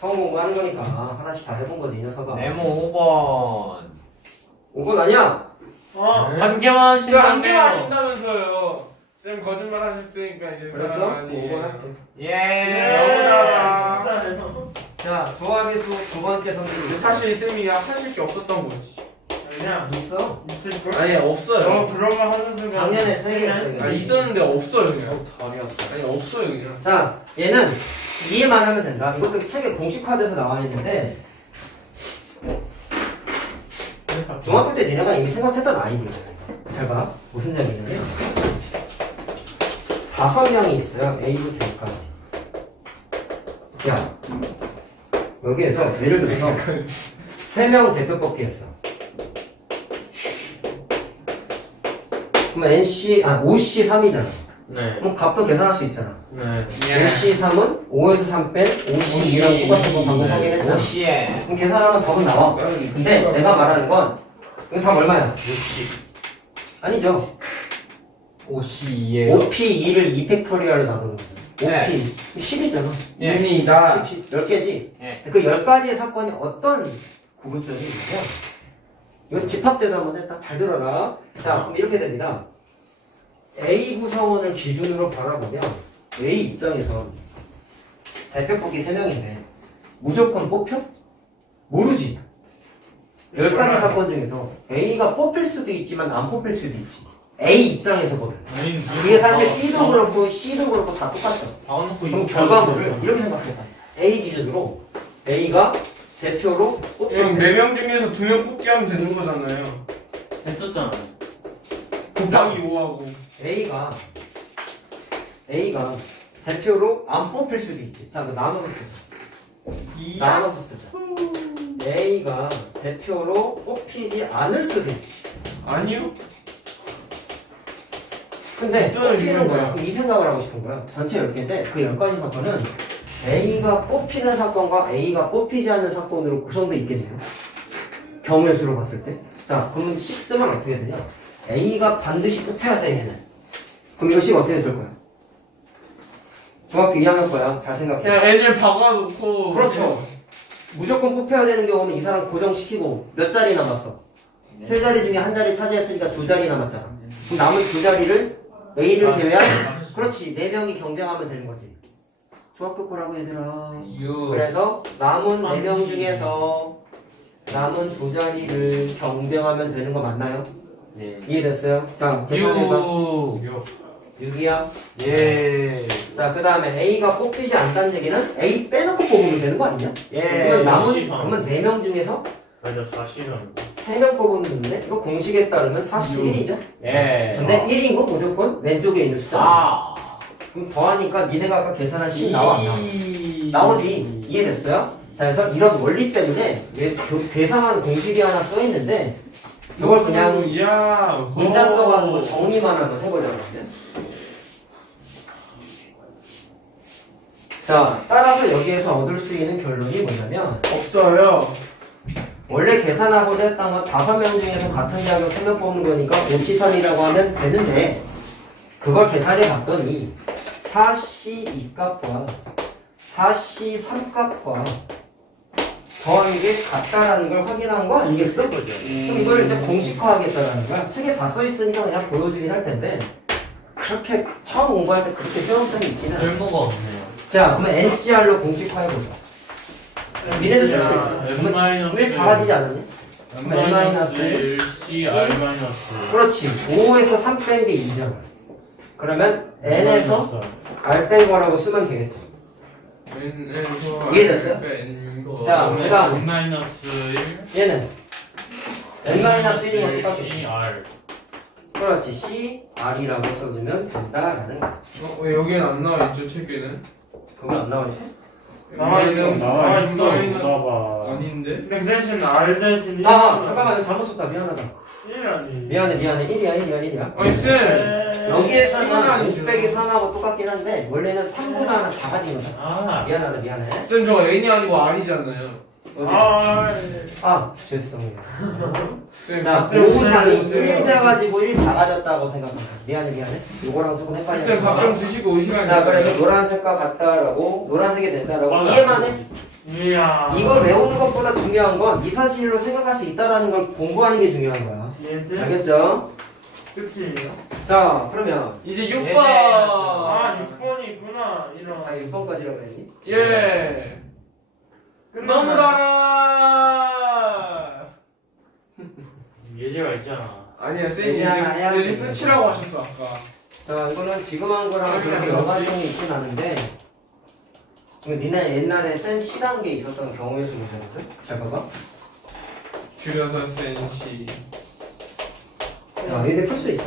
처음 공부하는 거니까 하나씩 다 해본 거지, 이 녀석아. 네모 5번. 5번 아니야? 한 개만 진짜 안 하신다며요. 개만 하신다면서요. 쌤 거짓말 하셨으니까 이제 그랬어? 사람 5번 아니에요. 할게. 예. 진짜예요. 자, 조합의 수 두 번째 근데 선택이 사실 쌤이 하실 게 없었던 거지. 그냥 있어. 있을걸? 아니 없어요. 그런 거 하는 순간. 작년에 세 개 했어요. 아 있었는데 없어요 그냥. 답이 없어. 아니 없어요 그냥. 자, 얘는 이해만 하면 된다. 이것도 책에 공식화돼서 나와 있는데 중학교 때 니네가 이미 생각했던 아이디어. 잘 봐. 무슨 얘기냐면 5명이 있어요. A부터 E까지. 야, 여기에서 예를 들어서 3명 대표 뽑기 했어. 그러면 OC 3이잖아. 네. 그럼 값도 계산할 수 있잖아. 네. OC 3은 5에서 3 뺀 OC 2랑 똑같은 거 방금 확인했잖아. 오시에. 그럼 계산하면 답은 나와. 근데 내가 말하는 건 이거 답 얼마야? 60. 아니죠. 오시에요. OP2를 2팩토리얼로 나누는 거죠. 네. OP 10이잖아. 예. 이미 나 10개지. 예. 그 10가지의 사건이 어떤 구분점이 있냐면 이건 집합대도 한번 해. 딱 잘 들어라. 자, 그럼 이렇게 됩니다. A 구성원을 기준으로 바라보면 A 입장에선 대표 뽑기 3명인데 무조건 뽑혀? 모르지. 10가지 사건 중에서 A가 뽑힐 수도 있지만 안 뽑힐 수도 있지. A 입장에서 보면. 그게 사실 B도 그렇고 C도 그렇고 다 똑같죠. 그럼 결과물을 이렇게 생각해봐. A 기준으로 A가 대표로 그럼 4명 중에서 2명 뽑기 하면 되는 거잖아요. 했었잖아. 곱하기 5하고. A가 대표로 안 뽑힐 수도 있지. 자, 나눠서 쓰자. 나눠서 쓰자. A가 대표로 뽑히지 않을 수도 있지. 아니요? 근데 또는 뽑히는 이건 거야. 뭐야? 그럼 이 생각을 하고 싶은 거야. 전체 10개인데 그 10가지 사건은 A가 뽑히는 사건과 A가 뽑히지 않는 사건으로 구성되어 있겠네요. 경우의 수로 봤을 때. 자, 그러면 식 쓰면 어떻게 되냐? A가 반드시 뽑혀야 돼, 얘는. 그럼 이거 식 어떻게 쓸 거야? 중학교 2학년 거야. 잘 생각해. 그냥 N을 박아놓고. 그렇죠. 무조건 뽑혀야 되는 경우는 이 사람 고정시키고 몇 자리 남았어? 3자리 중에 한 자리 차지했으니까 2자리 남았잖아. 그럼 남은 2자리를 A를 제외한 그렇지. 4명이 경쟁하면 되는 거지. 중학교 거라고 얘들아. 그래서 남은 4명 중에서 남은 2자리를 경쟁하면 되는 거 맞나요? 네. 이해됐어요? 자, 계산해봐. 6이야. 예. 자, 그 다음에 A가 뽑히지 않다는 얘기는 A 빼놓고 뽑으면 되는 거 아니냐? 예. 그러면 남은, 시선. 그러면 4명 중에서 맞아, 4시선. 3명 뽑으면 되는데, 이거 공식에 따르면 41이죠? 예. 근데 1인 거 무조건 왼쪽에 있는 숫자. 아. 그럼 더하니까 니네가 아까 계산한 10 나와, 안 나와? 나오지. 이해됐어요? 자, 그래서 이런 원리 때문에 계산하는 공식이 하나 써있는데, 저걸 그냥 야, 문자 써가지고 정리만 하면 해보자, 그러면. 자, 따라서 여기에서 얻을 수 있는 결론이 뭐냐면, 없어요. 원래 계산하고자 했던 건 5명 중에서 같은 자격 3명 뽑는 거니까 5C3이라고 하면 되는데 그걸 계산해 봤더니 4C 2값과 4C 3값과 더하는 게 같다라는 걸 확인한 거 아니겠어? 그럼 이걸 이제 공식화하겠다라는 거야. 책에 다 써있으니까 그냥 보여주긴 할 텐데 그렇게 처음 공부할 때 그렇게 효용성이 있지는 않아. 쓸모가 없네요. 자, 그러면 NCR로 공식화해보자. 미래도 쓸 수 있어. 왜 작아지지 않았냐? N-1 C R 마이너스 그렇지. 5에서 3 뺀 게 2잖아. 그러면 N에서 R 뺀 거라고 쓰면 되겠죠. 이해됐어요? 자, 그다음 N 마이너스 1 얘는 N-1인 것도 똑같겠지. C R 그렇지. C, R이라고 써주면 된다라는 거. 왜 여기는 안 나와 있죠 책에는? 그건 안 나오지? 나와 있어 N-1은 나봐 아닌데? 근데 그 대신 R 대신 1 잠깐만. 잘못 썼다. 미안하다. 1 아니 미안해. 1이야. 아니 쌤! 여기에서는 5 빼기 3하고 똑같긴 한데 원래는 3보다 하나 작아진 거다. 아 미안해. 쌤 저거 N이 아니고 R이잖아요. 죄송해요. 쌤 자, 답 좀 5, 3이 드시고 1 작아지고 1 작아졌다고 생각합니다. 미안해. 요거랑 조금 쌤 헷갈렸어. 밥 좀 드시고 오시면 자, 그래서 노란색과 같다라고, 노란색이 된다라고 맞아. 이해만 해. 이야 이걸 외우는 것보다 중요한 건 이 사실로 생각할 수 있다라는 걸 공부하는 게 중요한 거야. 얘지? 알겠죠? 끝이에요? 자, 그러면 이제 예. 6번 아 6번이 있구나 이런 6번까지라고 했니? 예 너무 달아 예제가 있잖아 아니야 쌤이 괜찮아요. 이제 끝이라고 하셨어 아까 자, 이거는 지금 한 거랑 그렇게 연관성이 있진 않은데 이거 니네 옛날에 쌤 C단계 있었던 경우의 수 문제거든? 잘 봐봐. 줄여서 센시 자, 얘들 풀 수 있어.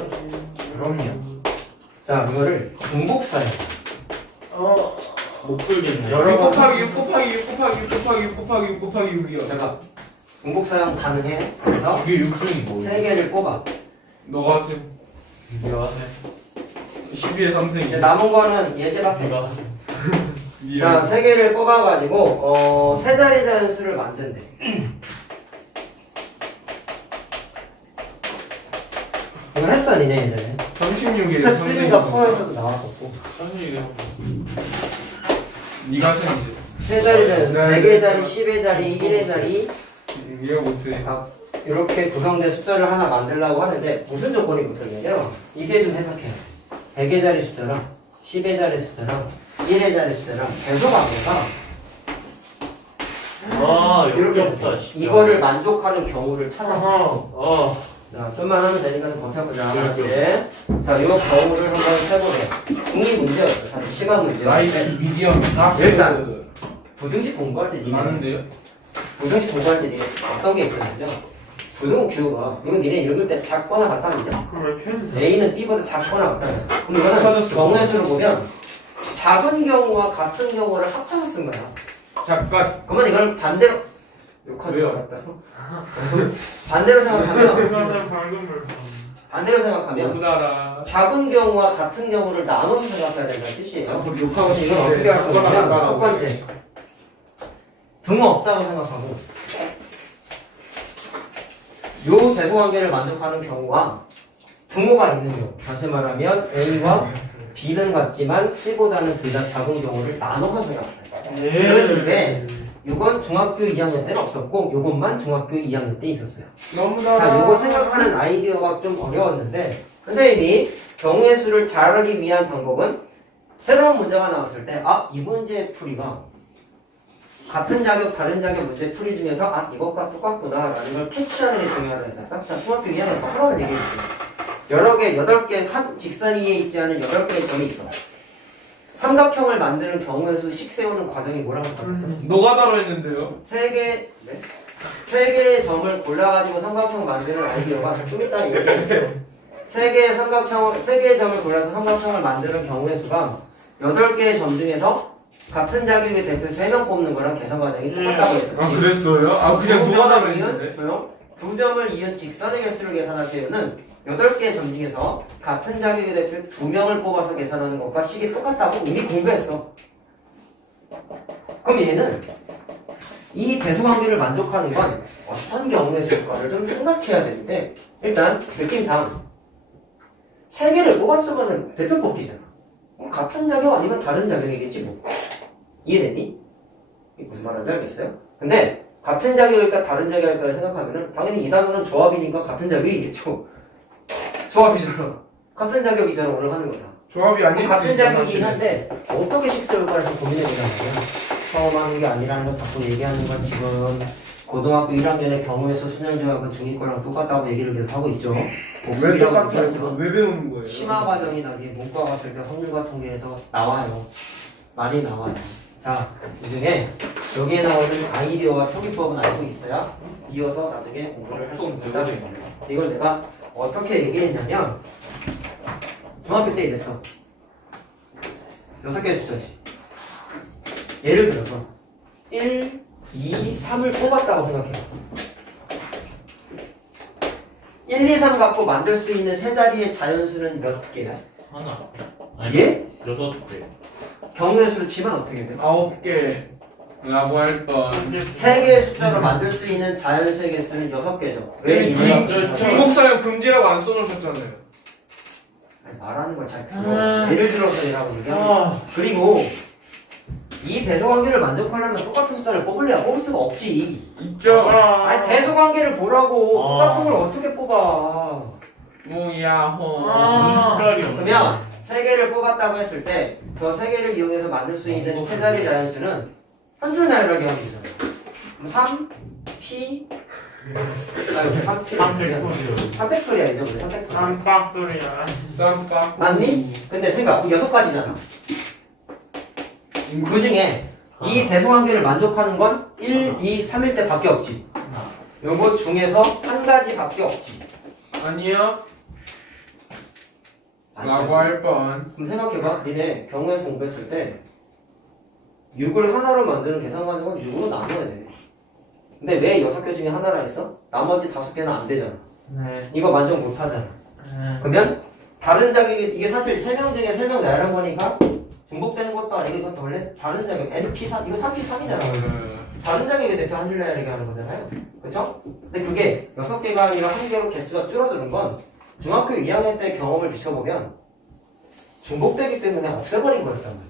그럼요. 자, 이거를 중복사용. 못 풀겠네 6 곱하기 6 곱하기 6 곱하기 6 곱하기 6 곱하기 6 곱하기 6이요 잠깐. 중복사용 가능해. 그래서 이게 6승이 뭐예요? 3개를 뽑아. 너가 하세요 네가 하세요. 12에 3승이 이제 남은 거는 예제밖에 네가 없어. 하세요. 자, 3개를 뽑아가지고, 세 자리 자연수를 만든대. 이거 했어, 니네 예전에. 36에 스텝 3가 3승이 포에서도 나왔었고. 사실 이게 니가 쌤 이제 세 자리 자연수, 4개 자리, 10의 자리, 1의 자리, 니가 못해 이렇게 구성된 숫자를 하나 만들려고 하는데, 무슨 조건이 붙으면요. 이게 좀 해석해. 100의 자리 숫자랑, 10의 자리 숫자랑, 1의 자리 숫자랑 계속 합해서 와 이렇게 이렇게 없다 해석해. 진짜. 이거를 만족하는 경우를 찾아. 어. 자, 좀만 하면 되니까 버텨보자. 네. 자, 요 경우를 한번 해보래. 중이 문제였어. 사실 시간 문제였는데. 미디엄이다 일단. 부등식 공부할 때 니네. 많은데요? 부등식 공부할 때 니네 어떤 게 있었냐면, 부등 규가, 이건 니네 읽을 때 작거나 같다는데, 그걸 편 A는 B보다 작거나 같다는 거야. 그럼 이거는 커졌어. 경우의 수를 보면, 작은 경우와 같은 경우를 합쳐서 쓴 거야. 잠깐 그러면 이걸 반대로, 욕하지 왜요? 말았다. 반대로 생각하면, 그거는 방금 물 반대로 생각하면, 너무 달아 작은 경우와 같은 경우를 나눠서 생각해야 된다는 뜻이에요. 앞으로 욕하고 그래서 이건 어떻게 할 거냐면 첫 번째 등호 없다고 생각하고 요 대소관계를 만족하는 경우와 등호가 있는 경우 다시 말하면 A와 B는 같지만 C보다는 둘 다 작은 경우를 나눠서 생각해요. 그런데 요건 중학교 2학년 때는 없었고 요것만 중학교 2학년 때 있었어요. 너무 달아 자, 요거 생각하는 아이디어가 좀 어려웠는데 선생님이 경우의 수를 잘 알기 위한 방법은 새로운 문제가 나왔을 때 이 문제의 풀이가 같은 자격, 다른 자격 문제 풀이 중에서 이것과 똑같구나 라는 걸 캐치하는 게 중요하다 해서 자, 중학교 2학년 하나만 얘기해줄게요. 여러 개, 8개 한 직선 위에 있지 않은 8개의 점이 있어. 삼각형을 만드는 경우의 수 식 세우는 과정이 뭐라고 말했어? 노가다로 했는데요 3개의 점을 골라가지고 삼각형 만드는 아이디어가 좀 이따 얘기했어. 3개의 점을 골라서 삼각형을 만드는 경우의 수가 8개의 점 중에서 같은 자격의 대표 3명 뽑는 거랑 계산 과정이 똑같다고 했어. 아 그랬어요? 그냥 노가다로 했는데 조용. 2점을 이은 직선의 개수를 계산하시면은 8개의 점 중에서 같은 자격의 대표 2명을 뽑아서 계산하는 것과 식이 똑같다고 이미 공부했어. 그럼 얘는 이 대소관계를 만족하는 건 어떤 경우의 수일까를 좀 생각해야 되는데 일단 느낌상 세 개를 뽑았으면 대표 뽑기잖아. 같은 자격 아니면 다른 자격이겠지 뭐. 이해됐니? 이게 무슨 말인지 알겠어요? 근데 같은 자격일까 다른 자격일까를 생각하면은 당연히 이 단어는 조합이니까 같은 자격이겠죠. 조합이잖아. 같은 자격이잖아 오늘 하는 거다. 조합이 아닐 수도 같은 있잖아, 자격이긴 사실은. 한데 어떻게 식세울까를 좀 고민해보자면 처음 하는 게 아니라는 거 자꾸 얘기하는 건 지금 고등학교 1학년의 경우에서 수능조합은 중2 거랑 똑같다고 얘기를 계속 하고 있죠. 왜 복습이라고 똑같아요? 얘기하지만 왜 배우는 거예요? 심화 과정이 나중에 문과 갔을 때 확률과 통계에서 나와요. 많이 나와요. 자, 이 중에 여기에 나오는 아이디어와 표기법은 알고 있어야 이어서 나중에 공부를 할 수 있는 거다. 이걸 내가 어떻게 얘기했냐면 중학교 때 이랬어. 6개의 숫자지. 예를 들어서 1, 2, 3을 뽑았다고 생각해. 1, 2, 3 갖고 만들 수 있는 세 자리의 자연수는 몇 개야? 하나. 예? 6개. 경우의 수를 치면 어떻게 돼? 9개라고 할 뻔. 세 개의 숫자로 만들 수 있는 자연수의 개수는 6개죠. 왜 중복사용 금지라고 안 써놓으셨잖아요. 말하는 걸 잘 들어. 예를 들어서 이라고 얘기하면 그리고 이 대소관계를 만족하려면 똑같은 숫자를 뽑을래야 뽑을 수가 없지. 있죠. 아니 대소관계를 보라고 아. 똑같은 걸 어떻게 뽑아. 뭐야호. 그러면 세 개를 뽑았다고 했을 때 저 세 개를 이용해서 만들 수 있는 세 자리 자연수는 한 줄 나열하게 하면 되잖아. 그럼 3, P 3팩토리아이죠. 3팩토리아. 쌈박돌이야. 쌈박. 맞니? 근데 생각 6가지잖아. 그 중에 이 대소관계를 만족하는 건 1, 2, 3일 때 밖에 없지. 요거 중에서 한 가지 밖에 없지. 아니요. 라고 할 뻔. 그럼 생각해봐. 니네 경우에서 공부했을 때 6을 하나로 만드는 계산 과정은 6으로 나눠야 돼. 근데 왜 6개 중에 하나라 했어? 나머지 5개는 안 되잖아. 네. 이거 만족 못 하잖아. 그러면 다른 자격이 이게 사실 3명 중에 3명 나열한 거니까 중복되는 것도 아니고 이것도 원래 다른 자격 NP3 이거 3P3이잖아. 다른 자격에 대표 한 줄 나열하게 하는 거잖아요. 그쵸? 근데 그게 6개가 아니라 1개로 개수가 줄어드는 건 중학교 2학년 때 경험을 비춰보면 중복되기 때문에 없애버린 거였단 말이에요.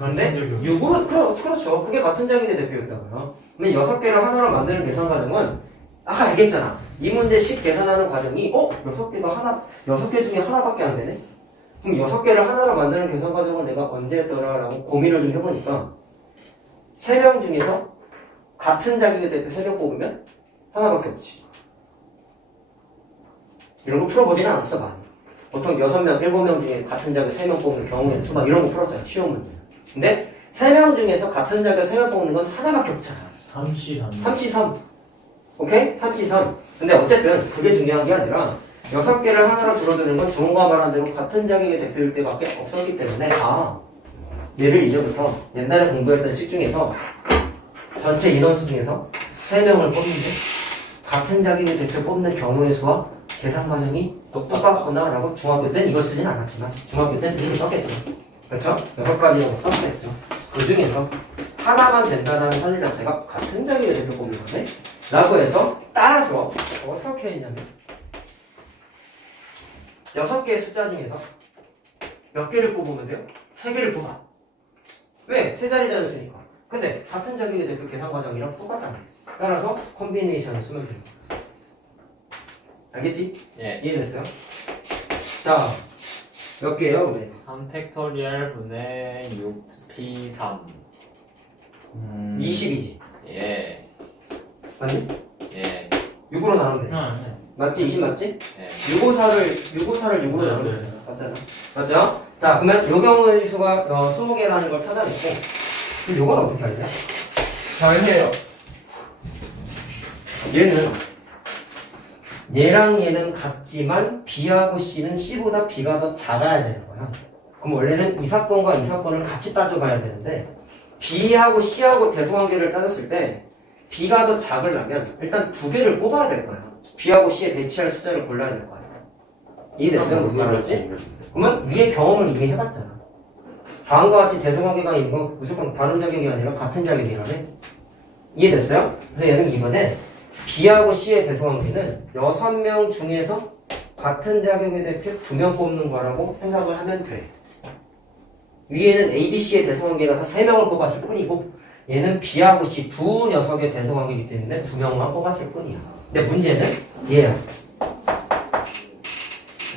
근데 6으로 그렇죠. 그게 같은 자격의 대표였다고요. 근데 6개를 하나로 만드는 계산 과정은 아까 얘기했잖아. 이 문제씩 계산하는 과정이 6개 중에 하나밖에 안 되네? 그럼 6개를 하나로 만드는 계산 과정을 내가 언제 했더라라고 고민을 좀 해보니까 3명 중에서 같은 자격의 대표 3명 뽑으면 하나밖에 없지. 이런 거 풀어보지는 않았어 많이. 보통 6명, 7명 중에 같은 자격 3명 뽑는 경우에 수 막 이런 거 풀었잖아. 쉬운 문제. 근데 3명 중에서 같은 자격 3명 뽑는 건 하나밖에 없잖아. 3C3. 오케이? 3C3. 근데 어쨌든 그게 중요한 게 아니라 6개를 하나로 줄어드는 건 종호가 말한 대로 같은 자격의 대표일 때밖에 없었기 때문에 얘를 이제부터 옛날에 공부했던 식 중에서 전체 인원수 중에서 3명을 뽑는데 같은 자격의 대표 뽑는 경우의 수와 계산 과정이 똑같구나 라고 중학교 때는 이걸 쓰진 않았지만 중학교 때는 이렇게 썼겠죠. 그렇죠? 6가지라고 썼겠죠. 그 중에서 하나만 된다는 사실 자체가 같은 자격의 대표 뽑는 거네 라고 해서 따라서 어떻게 했냐면 6개의 숫자 중에서 몇 개를 뽑으면 돼요? 3개를 뽑아. 왜? 세 자리 자연수니까. 근데 같은 자격의 대표 계산 과정이랑 똑같다는 거예요. 따라서 콤비네이션을 쓰면 됩니다. 알겠지? 예. 이해됐어요? 자, 몇 개예요, 우리? 3팩토리얼 분의 6P3. 20이지. 예. 맞니? 예. 6으로 나누면 되지. 맞지? 20 맞지? 예. 654를 6으로 나누면 되잖아. 맞잖아. 맞죠? 자, 그러면 요 경우의 수가 20개라는 걸 찾아냈고, 그럼 요건 어떻게 할래요? 잘해요. 얘랑 얘는 같지만 B하고 C는 C보다 B가 더 작아야 되는 거야. 그럼 원래는 이 사건과 이 사건을 같이 따져봐야 되는데 B하고 C하고 대소관계를 따졌을 때 B가 더 작으려면 일단 2개를 뽑아야 될 거야. B하고 C에 배치할 숫자를 골라야 될 거야. 이해됐어요? 무슨 말인지? 그러면 위에 경험을 이미 해봤잖아. 다음과 같이 대소관계가 있는 건 무조건 다른 자격이 아니라 같은 자격이라네. 이해됐어요? 그래서 얘는 이번에 B하고 C의 대소관계는 6명 중에서 같은 작용의 대표 2명 뽑는 거라고 생각을 하면 돼. 위에는 A, B, C의 대소관계라서 3명을 뽑았을 뿐이고 얘는 B하고 C 두 녀석의 대소관계이기 때문에 2명만 뽑았을 뿐이야. 근데 문제는 얘야.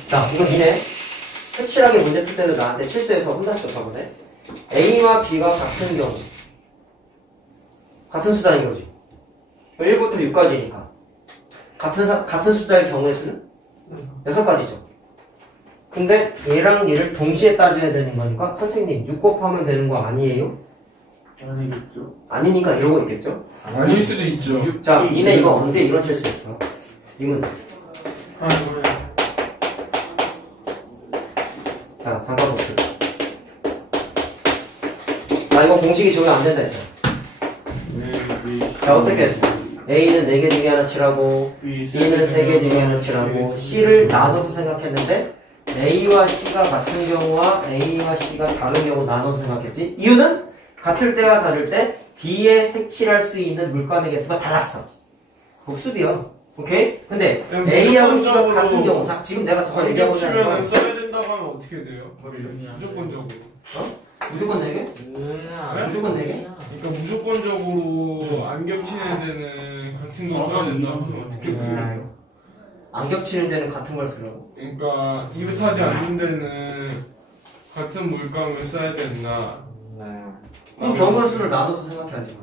자, 이거 니네 확실하게 문제 풀 때도 나한테 실수해서 혼났어 저번에. A와 B가 같은 경우 같은 숫자인 거지. 1부터 6까지니까 같은 숫자의 경우의 수는 6가지죠. 근데 얘랑 얘를 동시에 따져야 되는 거니까 선생님 6 곱하면 되는 거 아니에요? 아니겠죠. 아니니까 이러고 있겠죠? 아닐 수도 있죠. 자, 니네 이거 언제 이루어질 수 있어? 이 문제. 아, 그래. 자, 잠깐 봅시다. 나 이거 공식이 적용 안 된다 했잖아. 자, 어떻게 했어? A는 4개 중에 하나 치라고, B는 3개 중에 하나 치라고, C를 나눠서 생각했는데 A와 C가 같은 경우와 A와 C가 다른 경우 나눠서 생각했지? 이유는 같을 때와 다를 때 D에 색칠할 수 있는 물감의 개수가 달랐어. 복수비야. 오케이? 근데 A하고 C가 같은 경우, 자, 지금 내가 저거 얘기하고 있는 치면 건 써야 된다고 하면 어떻게 돼요? 무조건적으로. 무조건 4개? 무조건 4개? 그러니까 무조건적으로 안 겹치는 데는 같은 거 써야 된다 하면 어떻게 풀려요? 안 겹치는 데는 같은 걸 쓰라고. 그러니까 이웃하지 않는 데는 같은 물감을 써야 된다. 그럼 경우의 수를 나눠서 생각해야지.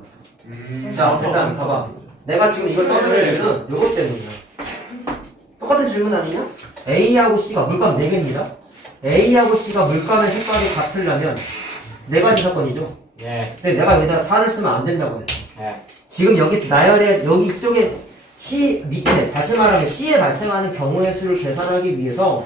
자, 일단 봐봐. 내가 지금 이걸 떠드는 이유는 이것 때문이야. 똑같은 질문 아니냐? A하고 C가 물감 4개입니다. A하고 C가 물감의 색깔이 같으려면 4가지 사건이죠. 예. 근데 내가 여기다 4를 쓰면 안 된다고 했어. 예. 지금 여기 나열에 여기 이쪽에 C 밑에 다시 말하면 C에 발생하는 경우의 수를 계산하기 위해서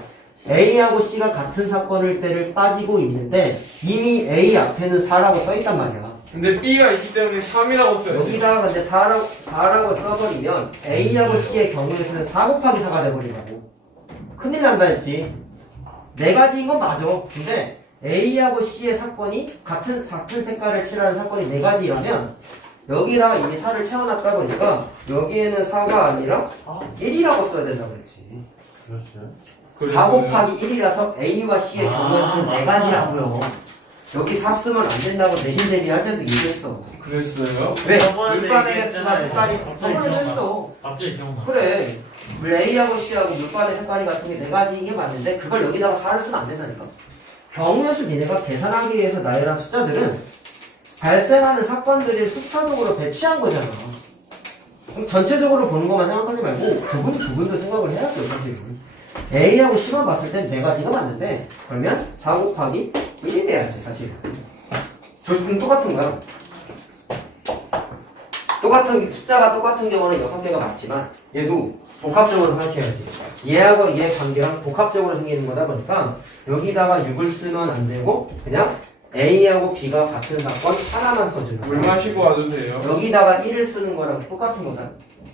A하고 C가 같은 사건일 때를 따지고 있는데 이미 A 앞에는 4라고 써있단 말이야. 근데 B가 있기 때문에 3이라고 써요. 여기다가 근데 4라고 써버리면 A하고 C의 경우의 수는 4 곱하기 4가 돼버리라고. 큰일 난다 했지. 4가지인 건 맞아. 근데 A하고 C의 사건이 같은 색깔을 칠하는 사건이 4가지라면 여기다가 이미 4를 채워놨다 보니까 여기에는 4가 아니라 1이라고 써야 된다고 그랬지. 그렇죠. 4 곱하기 1이라서 A와 C의 경우의 수는 4가지라고요. 여기 4 쓰면 안 된다고 대신 대비할 때도 얘기했어. 그랬어요? 왜? 저번에 물감의 얘기했잖아요. 개수가 색깔이 갑자기 저번에도 기억나. 했어. 갑자기 기억나. 그래. A하고 C하고 물감의 색깔이 같은 게 4가지인 게 맞는데 그걸 여기다가 4를 쓰면 안 된다니까. 경우의 수 니네가 계산하기 위해서 나열한 숫자들은 발생하는 사건들을 수차적으로 배치한 거잖아. 그럼 전체적으로 보는 것만 생각하지 말고 부분도 생각을 해야죠, 사실은. A하고 C만 봤을 땐 4가지가 맞는데 그러면 4 곱하기 1이 돼야지, 사실은. 조식은 똑같은 거야. 숫자가 똑같은 경우는 6개가 맞지만 얘도 복합적으로 생각해야지. 얘하고 얘의 관계랑 복합적으로 생기는 거다 보니까 여기다가 6을 쓰면 안 되고 그냥 A하고 B가 같은 사건 하나만 써주는 물 거야. 마시고 와도 돼요? 여기다가 1을 쓰는 거랑 똑같은 거다.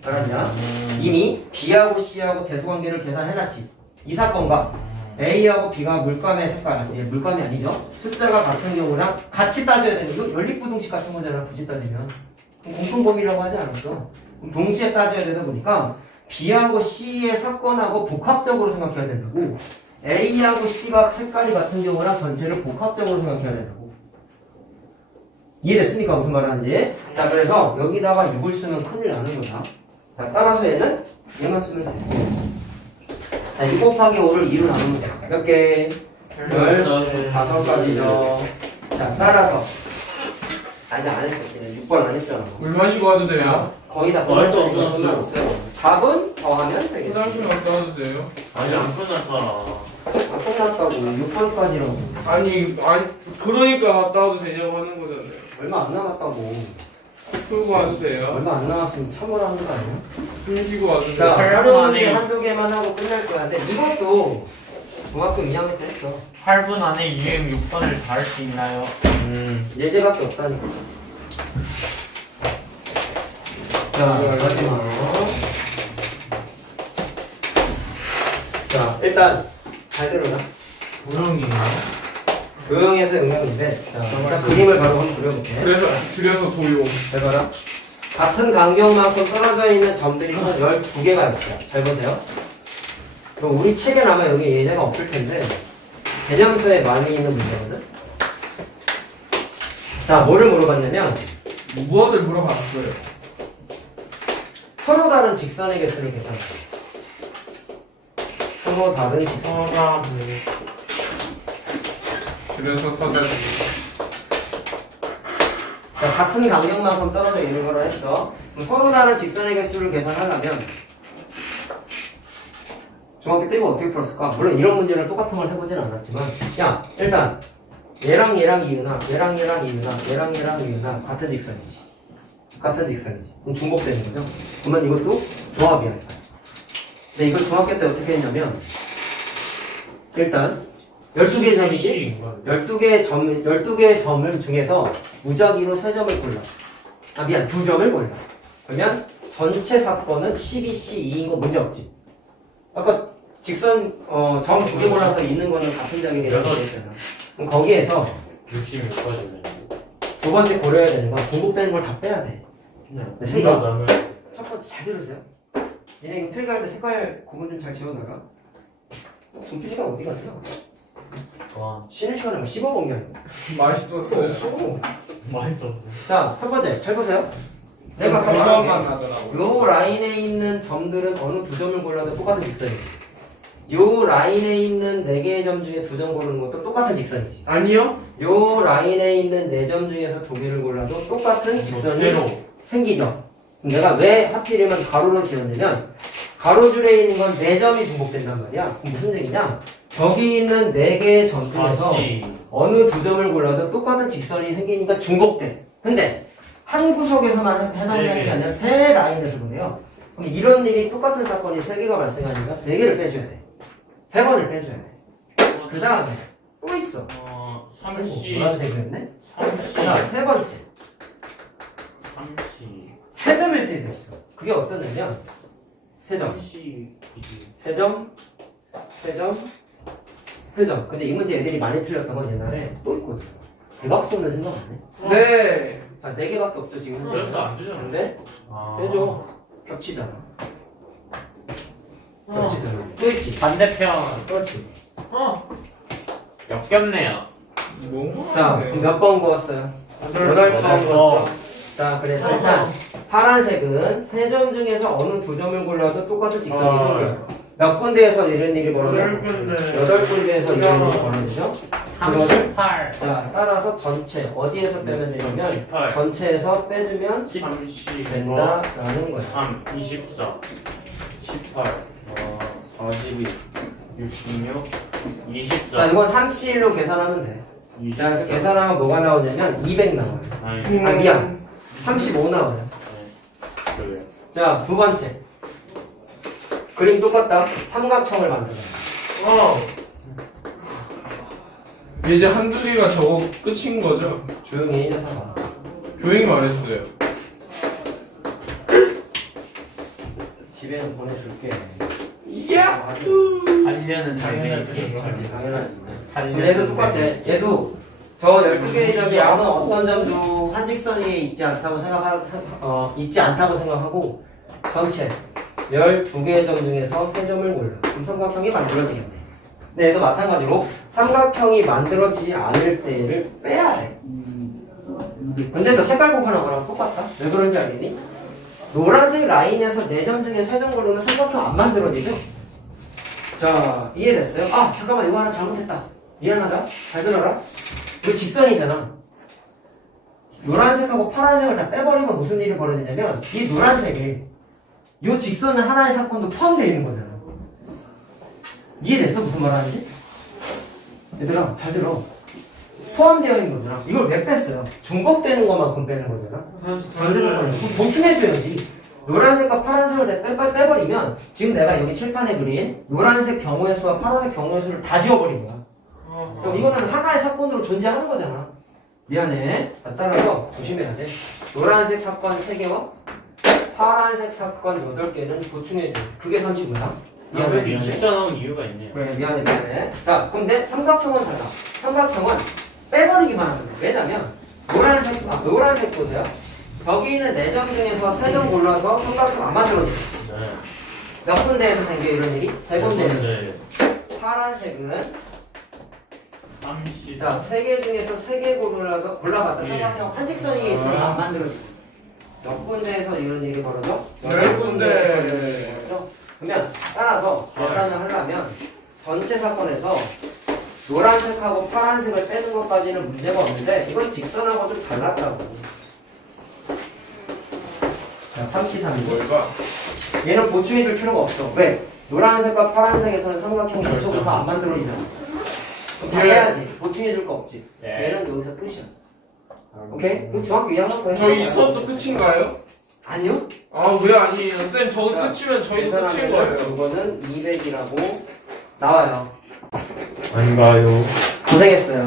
알았냐? 이미 B하고 C하고 대소관계를 계산해놨지. 이 사건과 A하고 B가 물감의 색깔, 물감이 아니죠. 숫자가 같은 경우랑 같이 따져야 되는 이거 연립부등식 같은 거잖아. 굳이 따지면 공통범위라고 하지 않았어. 그럼 동시에 따져야 되다 보니까 B하고 C의 사건하고 복합적으로 생각해야 된다고. A하고 C가 색깔이 같은 경우랑 전체를 복합적으로 생각해야 된다고. 이해됐습니까? 무슨 말 하는지. 자, 그래서 여기다가 6을 쓰면 큰일 나는 거다. 자, 따라서 얘는 얘만 쓰면 돼. 자, 6 곱하기 5를 2로 나누면 돼. 몇 개? 15가지죠. 자, 따라서 아직 안 했어. 6번 안 했잖아. 물 마시고 와도 돼요? 거의 다 벌써 끝났어요. 4분 더하면 되겠지. 화장실 갔다 와도 돼요? 아니 안 끝났잖아. 안 끝났다고 6번까지라고. 아니 그러니까 갔다 와도 되냐고 하는 거잖아요. 얼마 안 남았다고. 풀고 와도 돼요? 얼마 안 남았으면 참으로 하는 거 아니야? 숨 쉬고 와도 돼요? 자, 팔 하루 분 문제 안에. 한두 개만 하고 끝날 거야. 근데 이것도 중학교 2학년 때 했어. 8분 안에 유행 6번을 다 할 수 있나요? 예제밖에 없다니까. 자, 마지막. 자, 일단 잘 들어라. 도형이에요. 도형에서 응용인데, 자, 일단 그림을 바로 한번 그려볼게. 그래서 줄여서 도용. 잘 봐라. 같은 간격만큼 떨어져 있는 점들이 총 12개가 있어요. 잘 보세요. 그럼 우리 책에 아마 여기 예제가 없을 텐데 개념서에 많이 있는 문제거든. 자, 뭐를 물어봤냐면 무엇을 물어봤어요? 서로 다른 직선의 개수를 계산해요. 서로 다른 직선. 줄여서 서자. 자, 같은 간격만큼 떨어져 있는 거로 했어. 그럼 서로 다른 직선의 개수를 계산하려면 중학교 때 이거 어떻게 풀었을까? 물론 이런 문제를 똑같은 걸 해보진 않았지만 야, 일단 얘랑 얘랑 이유나 얘랑 얘랑 이유나 얘랑 얘랑 이유나 같은 직선이지. 같은 직선이지. 그럼 중복되는 거죠. 그러면 이것도 조합이야. 근데 이걸 중학교 때 어떻게 했냐면 일단 12개의 점이지? 12개의 점을 중에서 무작위로 3점을 골라. 아, 미안, 2점을 골라. 그러면 전체 사건은 12C2인 거 문제 없지. 아까 직선, 점 2개 골라서 있는 거는 같은 자격이 되잖아. 그럼 거기에서 66까지 두 번째 고려해야 되는 건 중복되는 걸 다 빼야 돼. 네. 생각. 나면 첫 번째 잘 들으세요. 얘네 이거 필기할 때 색깔 구분 좀 잘 지워놔라. 준필이가 어디 갔냐? 와 쉬는 시간에 막 씹어먹냐 이거. 맛있었어요. 맛있었어. 자, 첫 번째 잘 보세요. 내가 아까 고소한 말한 맛 게 나더라고요. 요 라인에 있는 점들은 어느 두 점을 골라도 똑같은 직선이지. 요 라인에 있는 4개의 점 중에 2점 고르는 것도 똑같은 직선이지. 아니요? 요 라인에 있는 4점 중에서 2개를 골라도 똑같은 직선이 생기죠. 그럼 내가 왜 하필이면 가로로 지었냐면 가로줄에 있는 건 4점이 중복된단 말이야. 그럼 무슨 얘기냐? 저기 있는 4개의 점 중에서 어느 2점을 골라도 똑같은 직선이 생기니까 중복돼. 근데 한 구석에서만 해당되는 게 아니라 세 라인에서 그래요. 그럼 이런 일이 똑같은 사건이 3개가 발생하니까 4개를 빼줘야 돼. 3번을 빼줘야 돼. 그 다음에 또 있어. 30 노란색이었네? 30 자, 세 번째. 30 세 점일 때도 있어. 그게 어떤 애냐? 세 점. 30 세 점, 세 점, 세 점. 근데 이 문제 애들이 많이 틀렸던 건 옛날에 또 있거든. 대각선을 생각 안 해? 네. 자, 4개밖에 없죠, 지금. 그래서 안 되잖아. 근데 아. 빼줘. 겹치잖아. 겹치잖아. 또 있지. 반대편 그렇지. 역겹네요. 뭐? 자, 몇 번 구웠어요? 8번 구웠죠. 자, 그래서 일단 파란색은 3점 중에서 어느 2점을 골라도 똑같은 직선이 생겨요. 몇 군데에서 이런 일이 벌어져요? 8군데에서 이런 일이 벌어지죠? 38 자, 따라서 전체 어디에서 빼면 되냐면 18 전체에서 빼주면 30 된다라는 거야. 3 24 18 42 66 자, 24 이건 3C1로 계산하면 돼. 자, 그래서 계산하면 뭐가 나오냐면 200 나와요. 아니 아, 미안. 35 나와요. 그래요. 자, 두 번째. 그림 똑같다. 삼각형을 만들어요. 이제 한두 개가 저거 끝인 거죠? 조용히 해서 봐. 조용히 말했어요. 집에는 보내줄게. 살려는 당연히 당연하지. 살려는 얘도 똑같아. 얘도 저 12개의 점이 어느 어떤 점도 한 직선에 있지 않다고 생각하고 전체 12개의 점 중에서 3점을 골라. 그럼 삼각형이 만들어지겠네. 근데 얘도 마찬가지로 삼각형이 만들어지지 않을 때를 빼야 돼. 근데 저 색깔 곱하는 거랑 똑같다. 왜 그런지 알겠니? 노란색 라인에서 4점 중에 3점 고르면 삼각형 안 만들어지죠? 자, 이해됐어요? 아, 잠깐만, 이거 하나 잘못했다. 미안하다. 잘 들어라. 이거 직선이잖아. 노란색하고 파란색을 다 빼버리면 무슨 일이 벌어지냐면 이 노란색에 이 직선은 하나의 사건도 포함되어 있는 거잖아. 이해됐어? 무슨 말 하는지? 얘들아, 잘 들어. 포함되어 있는 거잖아. 이걸 왜 뺐어요? 중복되는 것만큼 빼는 거잖아. 전체 사건을 보충해줘야지. 노란색과 파란색을 다 빼버리면 지금 내가 여기 칠판에 그린 노란색 경우의 수와 파란색 경우의 수를 다 지워버린 거야. 그럼 이거는 하나의 사건으로 존재하는 거잖아. 미안해. 따라서 조심해야 돼. 노란색 사건 3개와 파란색 사건 8개는 보충해줘. 그게 선지구나. 미안해. 숫자 나온 이유가 있네요. 그래, 미안해. 자, 근데 삼각형은 달라. 삼각형은 빼버리기만 하는 거야. 왜냐면 노란색 보세요. 여기 있는 4점 중에서 3점 골라서 삼각형 안 만들어지죠. 네. 몇 군데에서 생겨 이런 일이? 3군데에서. 네. 파란색은 30. 자 3개 중에서 3개 골라봤자 예. 삼각형 한직선이 있으면 안 만들어지죠. 몇 군데에서 이런 일이 벌어져? 10군데. 그러면 따라서 계산을 하려면 전체 사건에서 노란색하고 파란색을 빼는 것까지는 문제가 없는데 이건 직선하고 좀 달랐다고. 자, 3C3이고 뭘까? 얘는 보충해 줄 필요가 없어. 왜? 노란색과 파란색에서는 삼각형이 이쪽부터 안 만들어지잖아. 그럼 다 예. 빼야지. 보충해 줄 거 없지. 예. 얘는 여기서 끝이야. 오케이? 그럼 중학교 2학년 거 저희 이 수업도 끝인가요? 아니요. 아 왜 아니에요? 쌤 저도 자, 끝이면 저희도 끝인 계산하면 거예요. 이거는 200이라고 나와요. 아닌가요? 고생했어요.